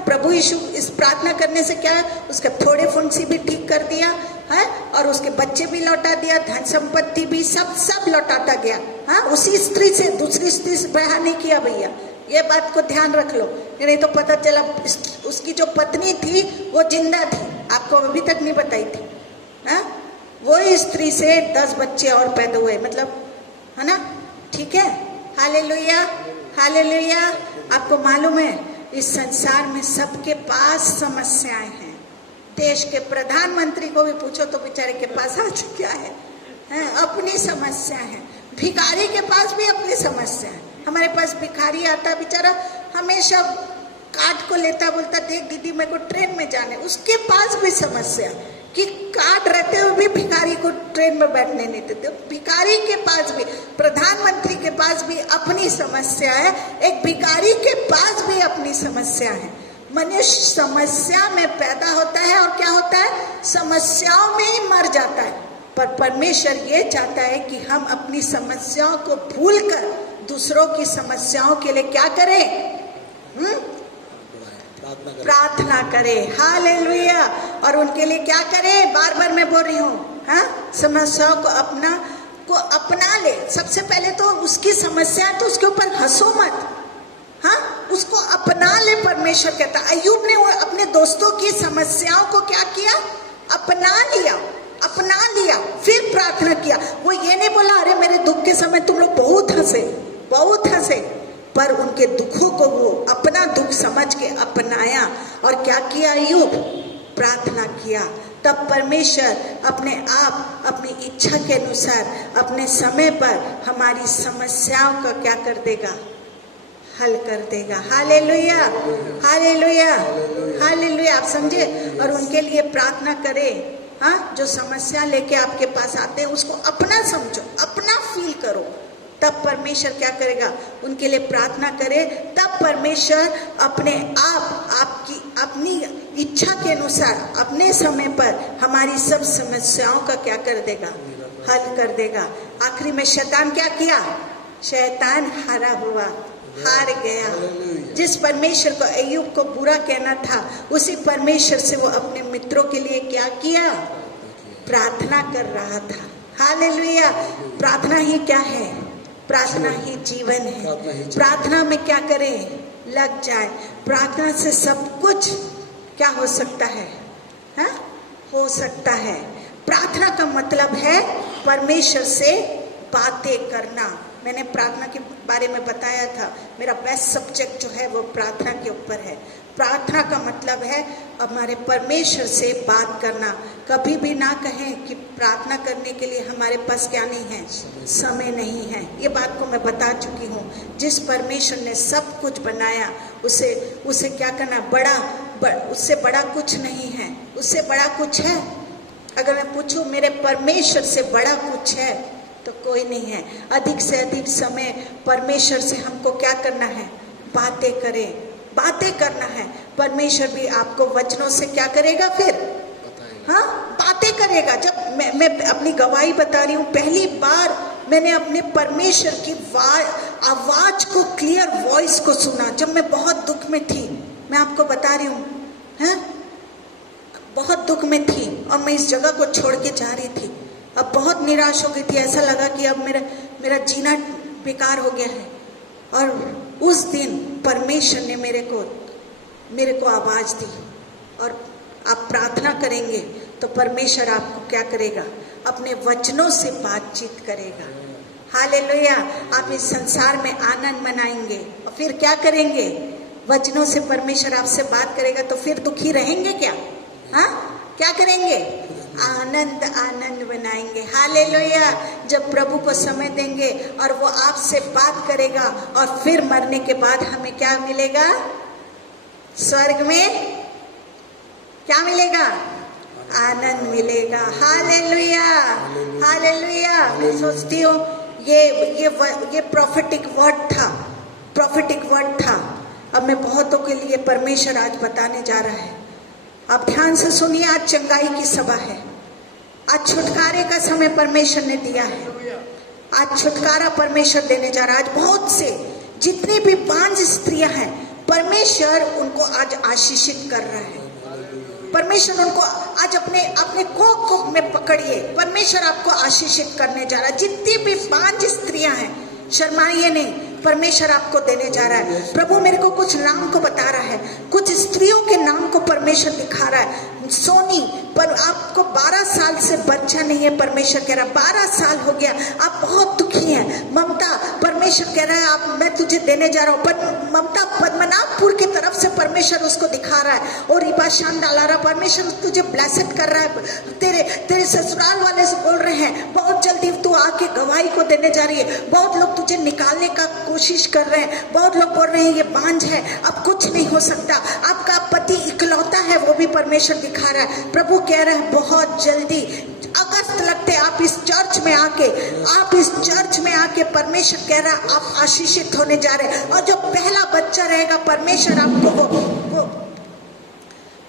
प्रभु यीशु इस प्रार्थना करने से क्या है? उसके थोड़े फुंसी भी ठीक कर दिया है, और उसके बच्चे भी लौटा दिया, धन संपत्ति भी सब लौटाता गया। हाँ, उसी स्त्री से दूसरी स्त्री से ब्याह नहीं किया भैया, ये बात को ध्यान रख लो, नहीं तो पता चला उसकी जो पत्नी थी वो जिंदा थी, आपको अभी तक नहीं बताई थी। हाँ, वो स्त्री से 10 बच्चे और पैदा हुए, मतलब है ना? ठीक है। Hallelujah, hallelujah. आपको मालूम है इस संसार में सबके पास समस्याएं हैं। देश के प्रधानमंत्री को भी पूछो तो बेचारे के पास आज क्या है? अपनी समस्या है। भिखारी के पास भी अपनी समस्या है। हमारे पास भिखारी आता बेचारा, हमेशा कार्ड को लेता, बोलता देख दीदी मेरे को ट्रेन में जाने, उसके पास भी समस्या कि कार्ड रहते हुए भी भिखारी को ट्रेन में बैठने नहीं देते। भिखारी के पास भी, प्रधानमंत्री के पास भी अपनी समस्या है, एक भिखारी के पास भी अपनी समस्या है। मनुष्य समस्या में पैदा होता है और क्या होता है? समस्याओं में ही मर जाता है। पर परमेश्वर ये चाहता है कि हम अपनी समस्याओं को भूलकर दूसरों की समस्याओं के लिए क्या करें? प्रार्थना करें। हालेलुया। और उनके लिए क्या करें? बार बार मैं बोल रही हूँ, हाँ, समस्याओं को अपना ले। सबसे पहले तो उसकी समस्या है तो उसके ऊपर हंसो मत, हाँ, उसको अपना ले। परमेश्वर कहता, अय्यूब ने अपने दोस्तों की समस्याओं को क्या किया? अपना लिया, फिर प्रार्थना किया। वो ये नहीं बोला अरे मेरे दुख के समय तुम लोग बहुत हंसे, पर उनके दुखों को वो अपना दुख समझ के अपनाया। और क्या किया अय्यूब? प्रार्थना किया। तब परमेश्वर अपने आप अपनी इच्छा के अनुसार अपने समय पर हमारी समस्याओं का क्या कर देगा? हल कर देगा। Hallelujah, hallelujah, hallelujah. आप समझे? और उनके लिए प्रार्थना करें। हाँ, जो समस्या लेके आपके पास आते हैं उसको अपना समझो, अपना फील करो, तब परमेश्वर क्या करेगा? उनके लिए प्रार्थना करें, तब परमेश्वर अपने आप आपकी अपनी इच्छा के अनुसार अपने समय पर हमारी सब समस्याओं का क्या कर देगा? हल कर देगा। आखिरी में शैतान क्या किया? शैतान हारा हुआ, हार गया। जिस परमेश्वर को अय्यूब को बुरा कहना था, उसी परमेश्वर से वो अपने मित्रों के लिए क्या किया? प्रार्थना कर रहा था। हालेलुया। प्रार्थना ही क्या है? प्रार्थना ही जीवन है। प्रार्थना में क्या करें? लग जाए। प्रार्थना से सब कुछ क्या हो सकता है? हाँ? हो सकता है। प्रार्थना का मतलब है परमेश्वर से बातें करना। मैंने प्रार्थना के बारे में बताया था, मेरा बेस्ट सब्जेक्ट जो है वो प्रार्थना के ऊपर है। प्रार्थना का मतलब है हमारे परमेश्वर से बात करना। कभी भी ना कहें कि प्रार्थना करने के लिए हमारे पास क्या नहीं है? समय नहीं है। ये बात को मैं बता चुकी हूँ। जिस परमेश्वर ने सब कुछ बनाया उसे क्या करना? उससे बड़ा कुछ नहीं है। उससे बड़ा कुछ है? अगर मैं पूछूं मेरे परमेश्वर से बड़ा कुछ है तो कोई नहीं है। अधिक से अधिक समय परमेश्वर से हमको क्या करना है? बातें करें, बातें करना है। परमेश्वर भी आपको वचनों से क्या करेगा? फिर हाँ, बातें करेगा। जब मैं अपनी गवाही बता रही हूँ, पहली बार मैंने अपने परमेश्वर की आवाज को, क्लियर वॉइस को सुना जब मैं बहुत दुख में थी। मैं आपको बता रही हूँ, हाँ, बहुत दुख में थी और मैं इस जगह को छोड़ के जा रही थी। अब बहुत निराश हो गई थी। ऐसा लगा कि अब मेरा जीना बेकार हो गया है। और उस दिन परमेश्वर ने मेरे को आवाज दी। और आप प्रार्थना करेंगे तो परमेश्वर आपको क्या करेगा? अपने वचनों से बातचीत करेगा। हालेलुया। आप इस संसार में आनंद मनाएंगे और फिर क्या करेंगे? वचनों से परमेश्वर आपसे बात करेगा तो फिर दुखी रहेंगे क्या? हाँ, क्या करेंगे? आनंद बनाएंगे। हालेलुया। जब प्रभु को समय देंगे और वो आपसे बात करेगा और फिर मरने के बाद हमें क्या मिलेगा? स्वर्ग में क्या मिलेगा? आनंद मिलेगा। Hallelujah, hallelujah. मैं सोचती हूँ ये प्रोफेटिक वर्ड था। अब मैं बहुतों के लिए परमेश्वर आज बताने जा रहा है। अब ध्यान से सुनिए। आज चंगाई की सभा है। आज छुटकारे का समय परमेश्वर ने दिया है। आज छुटकारा परमेश्वर देने जा रहा है। आज बहुत से जितनी भी बांझ स्त्रियां हैं, परमेश्वर उनको आज आशीषित कर रहा है। परमेश्वर उनको आज अपने कोख में पकड़िए। परमेश्वर आपको आशीषित करने जा रहा है। जितनी भी बांझ स्त्रियां हैं, शर्माइए नहीं, परमेश्वर आपको देने जा रहा है। प्रभु मेरे को कुछ नाम को बता रहा है, कुछ स्त्रियों के नाम को परमेश्वर दिखा रहा है। सोनी, पर आपको 12 साल से बच्चा नहीं है। परमेश्वर कह रहा है 12 साल हो गया, आप बहुत दुखी हैं। ममता, परमेश्वर कह रहा है मैं तुझे देने जा रहा हूँ। पर ममता पद्मनाभपुर की तरफ से परमेश्वर उसको दिखा रहा है। और रिबा शानदालारा, परमेश्वर तुझे ब्लेसेड कर रहा है। तेरे ससुराल वाले से बोल रहे हैं बहुत जल्दी तू आके गवाही को देने जा रही है। बहुत लोग तुझे निकालने का कोशिश कर रहे हैं। बहुत लोग बोल रहे हैं ये बांझ है, अब कुछ नहीं हो सकता। आपका पति इकलौता है, वो भी परमेश्वर दिखा रहा है। प्रभु कह रहे हैं बहुत जल्दी अगस्त लगते आप इस चर्च में आके परमेश्वर कह रहा है आप आशीषित होने जा रहे हैं। और जो पहला बच्चा रहेगा परमेश्वर आपको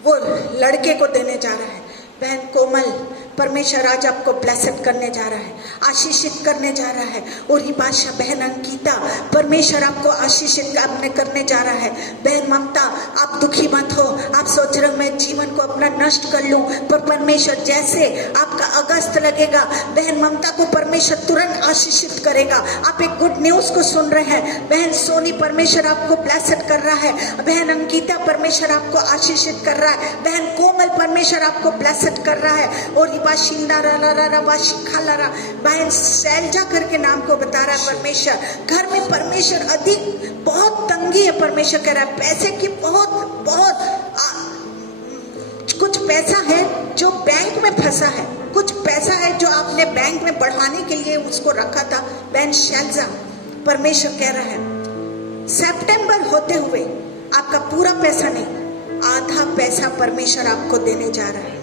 वो लड़के को देने जा रहा है। बहन कोमल, परमेश्वर आज आपको ब्लेसेड करने जा रहा है, आशीषित करने जा रहा है। और ही बादशाह बहन अंकिता, परमेश्वर आपको आशीषित करने जा रहा है। बहन ममता, आप दुखी मत हो। आप सोच रहे हो मैं जीवन को अपना नष्ट कर लूं, पर परमेश्वर जैसे आपका अगस्त लगेगा, बहन ममता को परमेश्वर तुरंत आशीषित करेगा। आप एक गुड न्यूज को सुन रहे हैं। बहन सोनी, परमेश्वर आपको ब्लेसेड कर रहा है। बहन अंकिता, परमेश्वर आपको आशीषित कर रहा है। बहन कोमल, परमेश्वर आपको ब्लेसेड विजिट कर रहा है। और इबा शिंदा रा रा रा रा बा शिखा ला रा, बहन सैलजा करके नाम को बता रहा है परमेश्वर। घर में परमेश्वर अधिक बहुत तंगी है, परमेश्वर कह रहा है पैसे की बहुत कुछ पैसा है जो बैंक में फंसा है, कुछ पैसा है जो आपने बैंक में बढ़ाने के लिए उसको रखा था। बहन शैलजा, परमेश्वर कह रहा है सितंबर होते हुए आपका पूरा पैसा नहीं, आधा पैसा परमेश्वर आपको देने जा रहा है।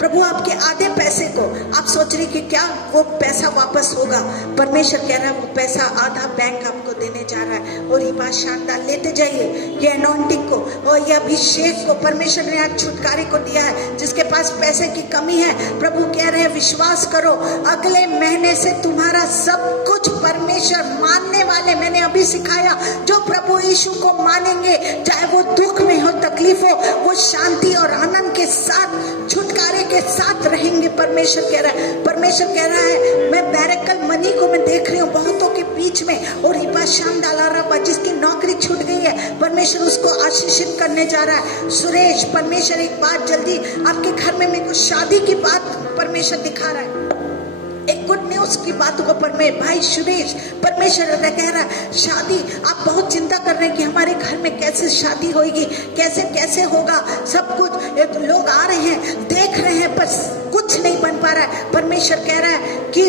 प्रभु आपके आधे पैसे को आप सोच रही कि क्या वो पैसा वापस होगा, परमेश्वर कह रहा है वो पैसा आधा बैंक आपको देने जा रहा है। और ये बात शानदार, लेते जाइए ये अनॉइंटिंग को और ये अभिषेक को परमेश्वर ने आज छुटकारे को दिया है। जिसके पास पैसे की कमी है, प्रभु कह रहे हैं विश्वास करो, अगले महीने से तुम्हारा सब कुछ परमेश्वर मानने वाले, मैंने अभी सिखाया, जो प्रभु यीशु को मानेंगे चाहे वो दुख में हो तकलीफ हो, वो शांति और आनंद के साथ छुटकारे के साथ रहेंगे। परमेश्वर कह रहा है, परमेश्वर कह रहा है मैं मैरेकल मनी को मैं देख रही हूँ बहुतों के बीच में। और इबा शाम डाला रहा, जिसकी नौकरी छूट गई है परमेश्वर उसको आशीषित करने जा रहा है। सुरेश, परमेश्वर एक बात जल्दी आपके घर में मेरे को शादी की बात परमेश्वर दिखा रहा है, एक गुड न्यूज की बातों को भाई सुरेश, परमेश्वर कह रहा है शादी, आप बहुत चिंता कर रहे हैं कि हमारे घर में कैसे शादी होगी, कैसे कैसे होगा सब कुछ, लोग आ रहे हैं देख रहे हैं बस कुछ नहीं बन पा रहा है। परमेश्वर कह रहा है कि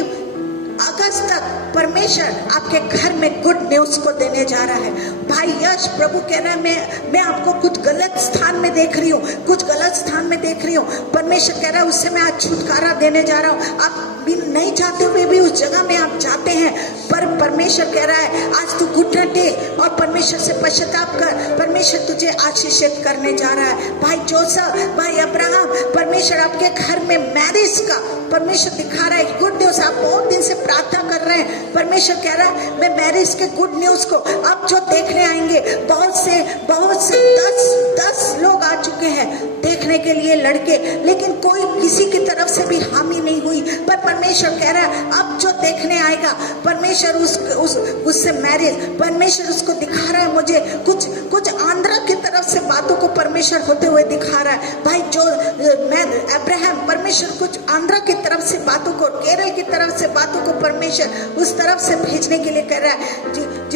अगस्त तक परमेश्वर आपके घर में गुड न्यूज को देने जा रहा है। भाई यश, प्रभु कह रहा है मैं आपको कुछ गलत स्थान में देख रही हूँ, कुछ गलत स्थान में देख रही हूँ। परमेश्वर कह रहा है उससे मैं आज छुटकारा देने जा रहा हूँ। आप भी नहीं चाहते हुए भी उस जगह में आप जाते हैं, पर परमेश्वर कह रहा है आज तू घुटना टेक और परमेश्वर से पश्चाताप कर, परमेश्वर तुझे आशीषित करने जा रहा है। भाई जोसेफ, भाई अब्राहम, परमेश्वर आपके घर में मैरिज का परमेश्वर दिखा रहा है गुड न्यूज। आप बहुत दिन से प्रार्थना कर रहे हैं, परमेश्वर कह रहा है मैं मैरिज के गुड न्यूज को अब जो देखने आएंगे, बहुत से 10 लोग आ चुके हैं देखने के लिए लड़के, लेकिन कोई किसी की तरफ से भी हामी नहीं हुई। पर परमेश्वर कह रहा है अब जो देखने आएगा परमेश्वर उससे मैरिज, परमेश्वर उसको दिखा रहा है। मुझे कुछ आंध्रा की तरफ से बातों को परमेश्वर होते हुए दिखा रहा है। भाई जो मैं अब्राहम, परमेश्वर कुछ आंध्रा की तरफ से बातों को, केरल की तरफ से बातों को परमेश्वर उस तरफ से भेजने के लिए कह रहा है।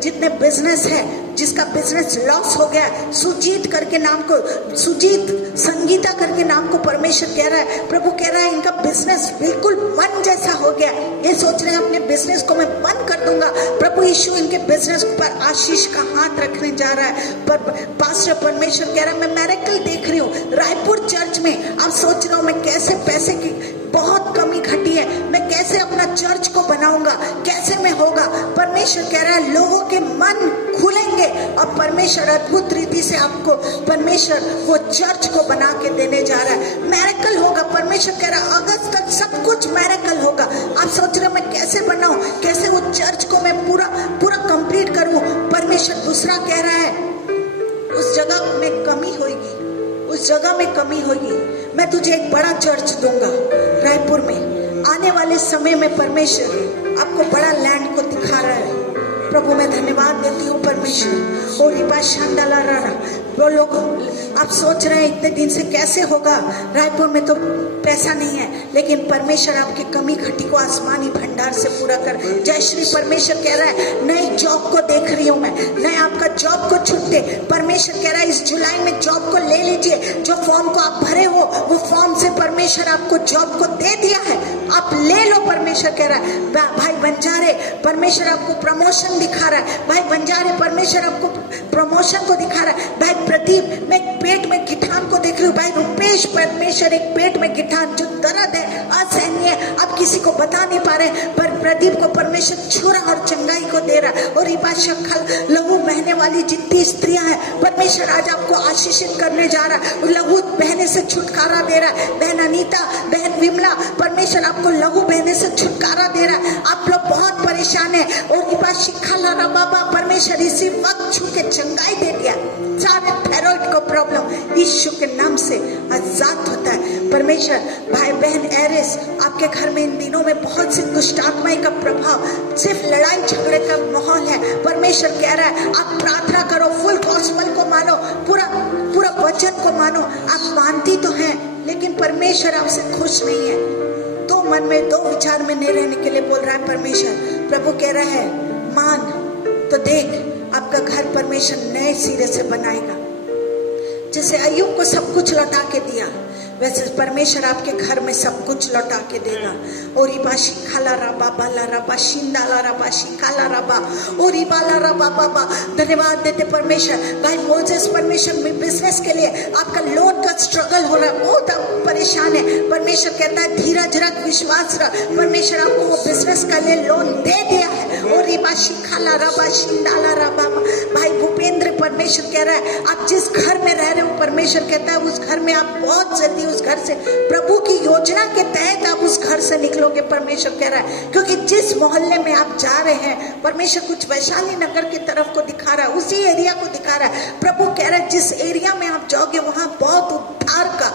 जितने बिजनेस है, जिसका बिजनेस लॉस हो गया, सुजीत करके नाम को, सुजीत संगीता करके नाम को परमेश्वर कह रहा है, प्रभु कह रहा है इनका बिजनेस बिल्कुल बंद जैसा हो गया, ये सोच रहे हैं अपने बिजनेस को मैं बंद कर दूंगा। प्रभु यीशु इनके बिजनेस पर आशीष का हाथ रखने जा रहा है। पर पास्टर परमेश्वर कह रहा है मैं मैरेकल देख रही हूँ रायपुर चर्च में। आप सोच रहे हो मैं कैसे पैसे की बहुत कमी घटी है, मैं कैसे अपना चर्च को बनाऊंगा, कैसे में होगा। परमेश्वर कह रहा है लोगों के मन खुलेंगे और परमेश्वर अद्भुत रीति से आपको परमेश्वर वो चर्च को बना के देने जा रहा है। मैरेकल होगा, परमेश्वर कह रहा है अगस्त तक सब कुछ मैरेकल होगा। आप सोच रहे मैं कैसे बनाऊं, कैसे वो चर्च को मैं पूरा कंप्लीट करूं। परमेश्वर दूसरा कह रहा है उस जगह में कमी होगी, उस जगह में कमी होगी, मैं तुझे एक बड़ा चर्च दूंगा रायपुर में। आने वाले समय में परमेश्वर आपको बड़ा लैंड को दिखा रहा है। प्रभु मैं धन्यवाद देती हूँ परमेश्वर। और रिपा शांडाला रहा, वो लोग आप सोच रहे हैं इतने दिन से कैसे होगा, रायपुर में तो पैसा नहीं है, लेकिन परमेश्वर आपकी कमी घटी को आसमानी भंडार से पूरा कर। जय श्री परमेश्वर कह रहा है नई जॉब को देख रही हूँ मैं, नए आपका जॉब को छूटते। परमेश्वर कह रहा है इस जुलाई में जॉब को ले लीजिए, जो फॉर्म को आप भरे हो वो फॉर्म से परमेश्वर आपको जॉब को दे दिया है, आप ले लो। परमेश्वर कह रहा है भाई बंजारे, परमेश्वर आपको प्रमोशन दिखा रहा है। भाई बंजारे, परमेश्वर आपको प्रमोशन को दिखा रहा है। भाई प्रदीप, मैं पेट में गिठान को देख रही हूँ। भाई रुपेश, परमेश्वर एक पेट में गिठान जो दर्द है असहनीय, आप किसी को बता नहीं पा रहे, पर प्रदीप को परमेश्वर छुरा और चंगाई को दे रहा है। और इबा शक्ल लहू बहने वाली जितनी स्त्रियां हैं परमेश्वर आज आपको आशीषित करने जा रहा है, लहू बहने से छुटकारा दे रहा है। बहन अनीता, बहन विमला, परमेश्वर आपको लहू बहने से छुटकारा दे रहा है। आप लोग बहुत परेशान है और इबा शिखा लारा बाबा परमेश्वर इसी वक्त छू के चंगाई दे दिया। सारे थायराइड को प्रॉब्लम यीशु के नाम से आजाद होता है। परमेश्वर भाई बहन एरिस, आपके घर में इन दिनों में बहुत सी दुष्ट आत्माएं का प्रभाव, सिर्फ लड़ाई झगड़े का माहौल है। परमेश्वर कह रहा है आप प्रार्थना करो, फुल गॉस्पेल को मानो, पूरा वचन को मानो। आप मानती तो हैं, लेकिन परमेश्वर आपसे खुश नहीं है, दो मन में, दो विचार में नहीं रहने के लिए बोल रहा है परमेश्वर। प्रभु कह रहा है मान तो देख, आपका घर परमेश्वर नए सिरे से बनाएगा। जैसे अय्यूब को सब कुछ लौटा के दिया, वैसे परमेश्वर आपके घर में सब कुछ लौटा के देगा। और इबाशी खाला रबा बाला रबा शिंदाला रबा शिकाला रबा और इबाला रबा बाबा। धन्यवाद देते परमेश्वर। भाई मोजेस, परमेश्वर में बिजनेस के लिए आपका लोन का स्ट्रगल हो रहा है, बहुत आप परेशान है। परमेश्वर कहता है धीरज रख, विश्वास रख, परमेश्वर आपको वो बिजनेस का लिए लोन दे दिया है। और इबाशी खाला रबा शिंदाला रबा। भाई भूपेंद्र, परमेश्वर कह रहा है आप जिस घर में रह रहे हो, परमेश्वर कहता है उस घर में आप बहुत जल्दी उस घर से, प्रभु की योजना के तहत आप उस घर से निकलोगे, परमेश्वर कह रहा है। क्योंकि जिस मोहल्ले में आप जा रहे हैं, परमेश्वर कुछ वैशाली नगर की तरफ को दिखा रहा है, उसी एरिया को दिखा रहा है। प्रभु कह रहा है जिस एरिया में आप जाओगे वहां बहुत उद्धार का,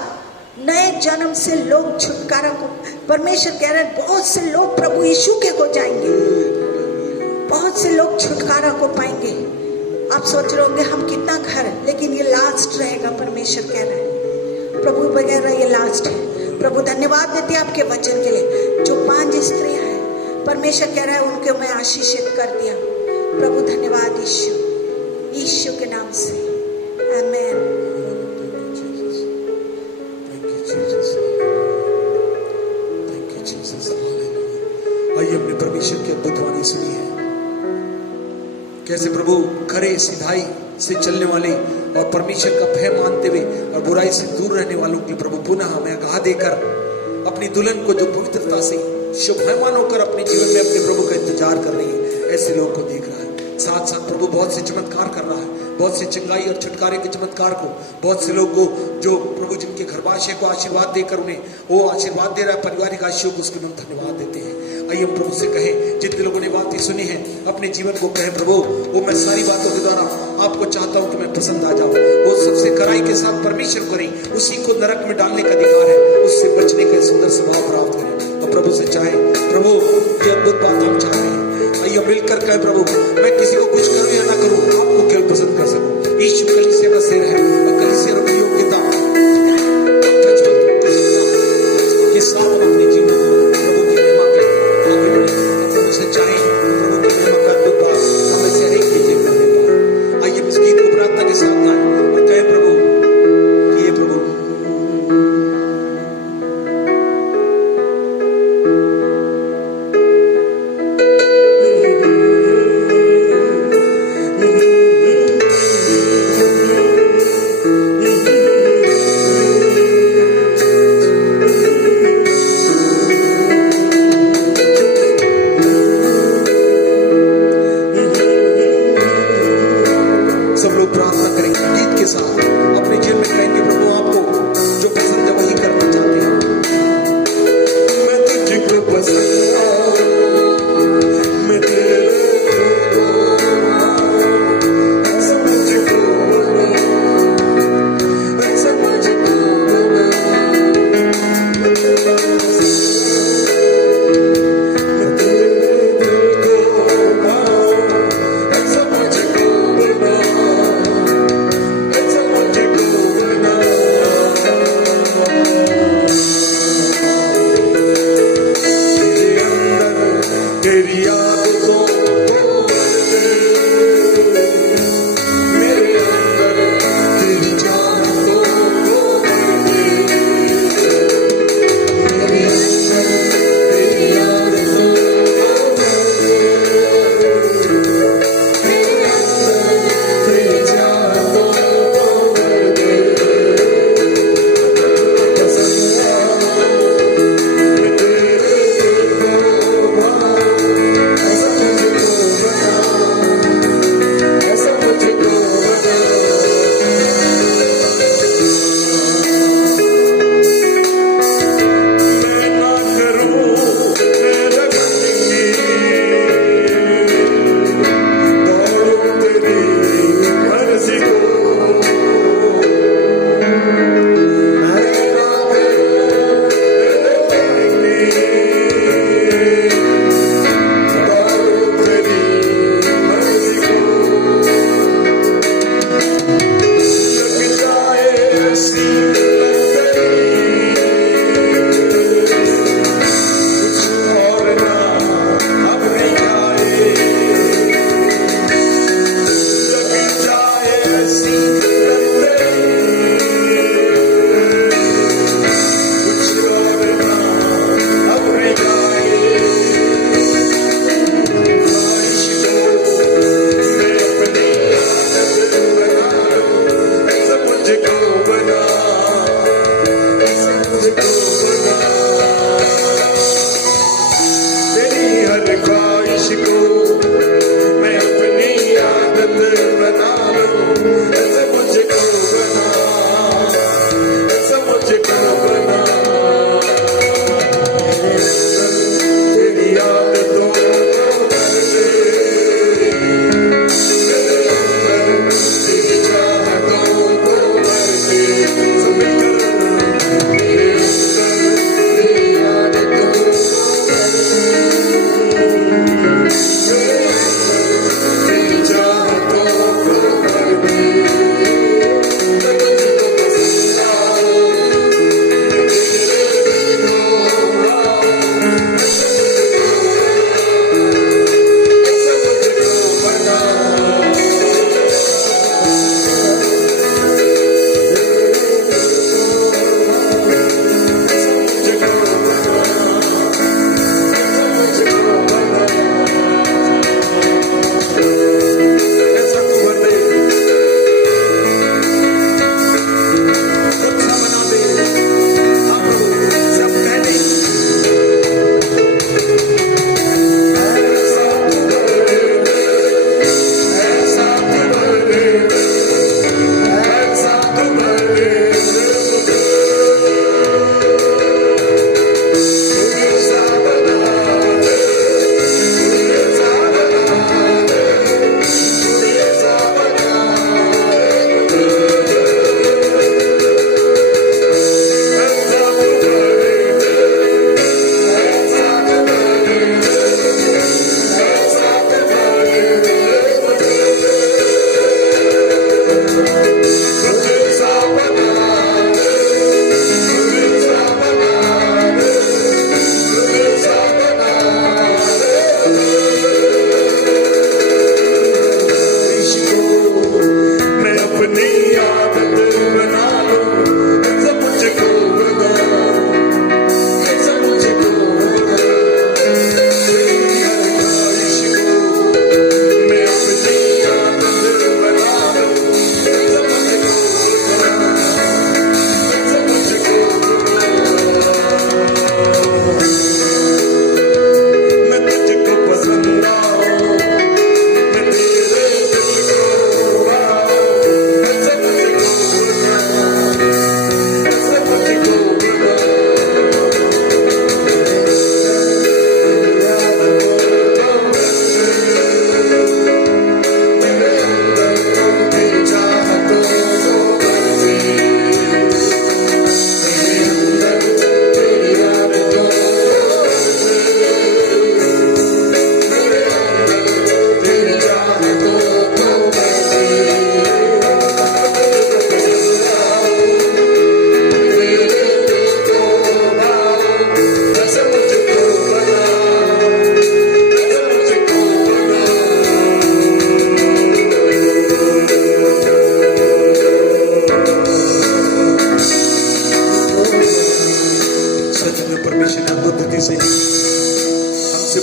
नए जन्म से लोग छुटकारा को, परमेश्वर कह रहा है बहुत से लोग प्रभु यीशु के हो जाएंगे, बहुत से लोग छुटकारा को पाएंगे। आप सोच रहे होंगे हम कितना घर, लेकिन ये लास्ट रहेगा, परमेश्वर कह रहा है। प्रभु वगैरह ये लास्ट है। प्रभु धन्यवाद देते हैं आपके वचन के लिए। जो 5 स्त्रियां हैं, परमेश्वर कह रहा है उनको मैं आशीषित कर दिया। प्रभु धन्यवाद यीशु, यीशु के नाम से आमेन। आइए हमने परमेश्वर की अद्भुत वाणी सुनी है, कैसे प्रभु खरे सिधाई से चलने वाले और परमेश्वर का भय मानते हुए और बुराई से दूर रहने वालों की प्रभु पुनः हमें आगाह देकर अपनी दुल्हन को जो पवित्रता से शोभायमान होकर अपने जीवन में अपने प्रभु का इंतजार कर रही है, ऐसे लोगों को देख रहा है। साथ साथ प्रभु बहुत से चमत्कार कर रहा है, बहुत से चंगाई और छुटकारे के चमत्कार को, बहुत से लोग को जो प्रभु जिनके गर्भाशय को आशीर्वाद देकर उन्हें वो आशीर्वाद दे रहा है, पारिवारिक आशीर्वाद को, उसके लिए धन्यवाद देते हैं। आइए हम प्रभु से कहें, जितने लोगों ने बातें सुनी है अपने जीवन को कहें प्रभु वो मैं सारी बातों के द्वारा आपको चाहता हूं कि मैं पसंद आ जाऊं। वो सबसे कड़ाई के साथ परमेश्वर करें, उसी को नरक में डालने का अधिकार है, उससे बचने का सुंदर स्वभाव प्राप्त करें। तो प्रभु से चाहें प्रभु ये अद्भुत बात हम चाहते हैं। आइए मिलकर कहें प्रभु मैं किसी को कुछ करूं या ना करूं, आपको केवल पसंद कर सकूं। यीशु कलीसिया का सिर है और कलीसिया की योग्यता के साथ अपने जीवन को प्रभु की महिमा के आगे बढ़े। प्रभु से चाहें प्रभु की महिमा का अद्भुत बात हमें से हर एक के जीवन में पाए। आइए इस गीत को प्रार्थना के साथ गाएं और कहें प्रभु कि ये प्रभु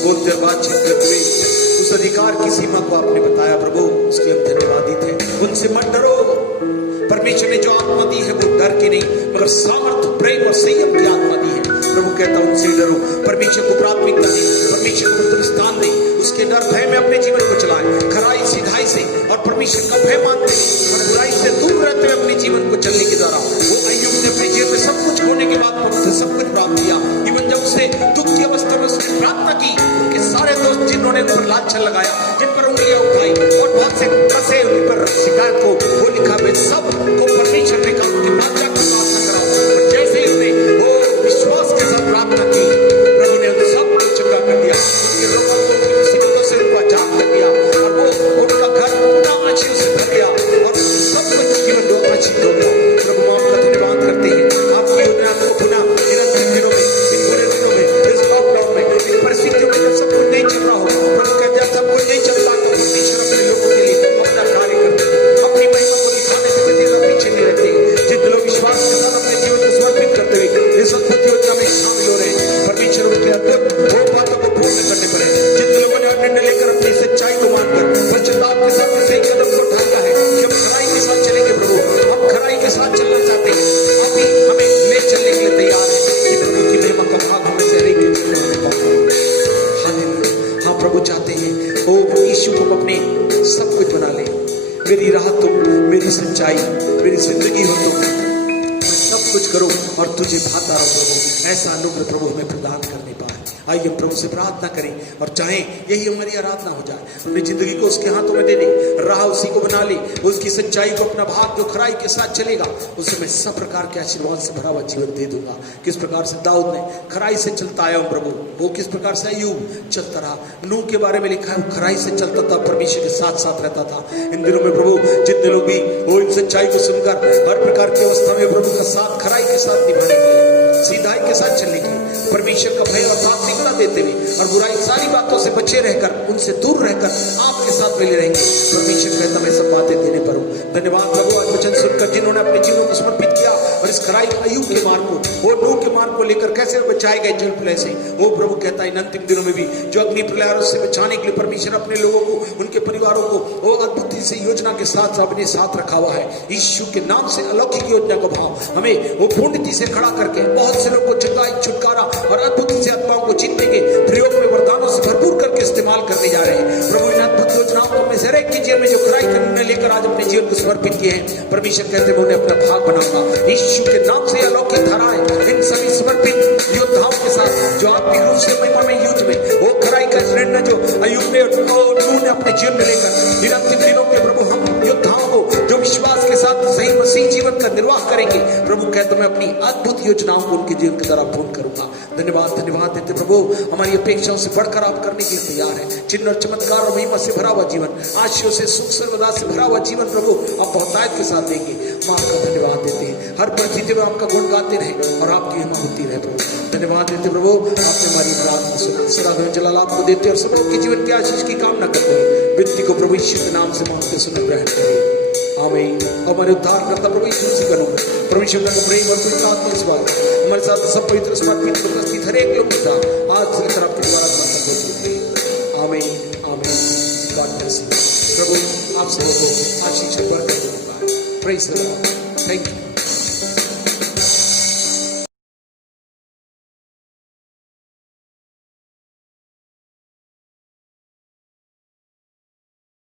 बोलते और बातचीत करते हुए उस अधिकार की सीमा को आपने बताया प्रभु, उसके हम धन्यवादी थे। उनसे मत डरो, परमेश्वर ने जो आत्मा दी है वो डर की नहीं मगर सामर्थ, प्रेम और संयम की आत्मा दी है। प्रभु कहता उनसे डरो, परमेश्वर को प्राथमिकता दी, परमेश्वर को प्रथम स्थान दे, उसके डर भय में अपने जीवन को चलाए, खराई सीधाई से और परमेश्वर का भय मानते और बुराई से दूर रहते हुए अपने जीवन को चलने के द्वारा वो अय्यूब ने अपने जीवन में सब कुछ होने के बाद उसे सब कुछ प्राप्त किया। इवन जब उसे दुख की अवस्था में उसने प्रार्थना की, उनके सारे दोस्त जिन्होंने उन पर लांछन लगाया, जिन पर उंगलियां उठाई और बहुत से कसे उन पर शिकायत को वो लिखा वे सब को परमेश्वर ने कहा उनकी बात जाकर प्रार्थना कराओ। और जैसे ही उन्हें वो विश्वास के साथ प्रार्थना की, प्रभु ने उन सब को चंगा कर दिया, उनके रोगों को, उनकी मुसीबतों से उनको आजाद कर दिया और वो उनका घर पूरा आशीष से भर गया और सब कुछ जीवन दो आशीष हो गया। प्रभु हम आपका धन्यवाद करते हैं, आपकी योजना को पुनः निरंतर दिनों में, इन बुरे दिनों में, इस लॉकडाउन में, इन परिस्थितियों में जब सब कुछ नहीं चल रहा हो, प्रभु कहते हैं सब कुछ नहीं चलता तो परमेश्वर अपने लोगों के लिए अपना कार्य करते हैं, अपनी महिमा को दिखाने से कभी पीछे नहीं रहते। जितने लोग विश्वास के साथ अपने जीवन को समर्पित करते हुए इस अद्भुत योजना में शामिल हो रहे हैं, परमेश्वर उनके अद्भुत बातों को पूर्ण करने पड़े। जितने लोगों ने निर्णय लेकर अपनी सच्चाई को मानकर परिशुद्धात्मा के साथ में सही कदम को उठाया है कि हम खराई के साथ चलेंगे, प्रभु हम खराई के साथ चलना चाहते हैं, अभी हमें ले चलने के लिए तैयार है कि प्रभु की महिमा का भाग हमें से हर एक के जीवन में पाए। हालेलुया। हाँ प्रभु चाहते हैं ओ यीशु को अपने सब कुछ बना ले, मेरी राह तुम, मेरी सच्चाई, मेरी जिंदगी हो तुम, मैं सब कुछ करूं और तुझे भाता रहो प्रभु। ऐसा अनुग्रह प्रभु हमें प्रदान करने पाए। आइए हम प्रभु से प्रार्थना करें और चाहें यही हमारी आराधना हो जाए, अपनी जिंदगी को उसके हाथों में दे दे, राह उसी को बना ले, उसकी सच्चाई को अपना भाग जो खराई के साथ चलेगा उसे मैं सब प्रकार के आशीर्वाद से भरा हुआ जीवन दे दूंगा। किस प्रकार से दाऊद ने खराई से चलता आया प्रभु, वो किस प्रकार से अय्यूब चलता रहा, नूह के बारे में लिखा है वो खराई से चलता था, परमेश्वर के साथ साथ रहता था। इन दिनों में प्रभु जितने लोग भी वो इन सच्चाई को सुनकर हर प्रकार की अवस्था में प्रभु का साथ खराई के साथ निभाने के लिए, सीधाई के साथ चलने के लिए, परमेश्वर का भय और प्राथमिकता देते हुए और बुराई सारी बातों से बचे रहकर, उनसे दूर रहकर आपके साथ मिले रहेंगे। परमेश्वर कहता मैं सब बातें देने पर हूँ। धन्यवाद प्रभु आज वचन सुनकर जिन्होंने अपने जीवन को समर्पित किया और इस खराई अय्यूब के मार्ग को, वो नूह के मार्ग को लेकर कैसे बचाए गए जल प्रलय से, वो प्रभु कहता है इन अंतिम दिनों में भी जो अग्नि प्रलय से बचाने के लिए परमेश्वर अपने लोगों को, उनके परिवारों को वो अद्भुत से योजना के साथ अपने साथ रखा हुआ है। यीशु के नाम से अलौकिक योजना का भाव हमें वो पूर्णता से खड़ा करके बहुत से लोग को छुटकारा और अद्भुत से आत्माओं को जीतने के प्रयोग में वरदानों से भरपूर करके इस्तेमाल करने जा रहे हैं। प्रभु इन अद्भुत योजनाओं को अपने हर एक के जीवन में जो खराई का निर्णय लेकर आज अपने जीवन को समर्पित किए हैं, परमेश्वर कहते हैं मैं उन्हें अपना भाग बनाऊंगा। यीशु के नाम से अलौकिक धाराएं इन सभी समर्पित योद्धाओं के साथ जो आपके रूप से महिमा में युद्ध में वो खराई का निर्णय जो अय्यूब ने और नूह ने अपने जीवन में लेकर इन अंतिम दिनों के प्रभु हम योद्धाओं को जो विश्वास के साथ सही मसीह जीवन का निर्वाह करेंगे, प्रभु कहते मैं अपनी अद्भुत योजनाओं को उनके जीवन के द्वारा पूर्ण करूंगा। धन्यवाद धन्यवाद देते प्रभु, हमारी अपेक्षाओं से बढ़कर आप करने के लिए तैयार है। चिन्ह और चमत्कार और महिमा से भरा हुआ जीवन, आशीषों से, सुख सर्वदा से भरा हुआ जीवन प्रभु आप बहुतायत के साथ देंगे। हम आपका धन्यवाद देते हैं, हर परिस्थिति में आपका गुण गाते रहे और आपकी महिमा होती रहे प्रभु। धन्यवाद देते प्रभु, आपने हमारी प्रार्थना सुना, सदा जलाल आपको देते और सब लोग के जीवन की आशीष की कामना करते हैं। विनती को प्रभु यीशु के नाम से मांगते सुन ग्रहण करें, आमीन। हमारे उद्धार करता प्रभु यीशु मसीह का नाम, परमेश्वर का प्रेम और पवित्र आत्मा इस बात हमारे साथ सब पवित्र समर्पित उपस्थित हर एक लोग था आज से लेकर आपके द्वारा आमीन आमीन। God bless you. प्रभु आप सबको आशीष और बरकत देगा। Praise the Lord. Thank you.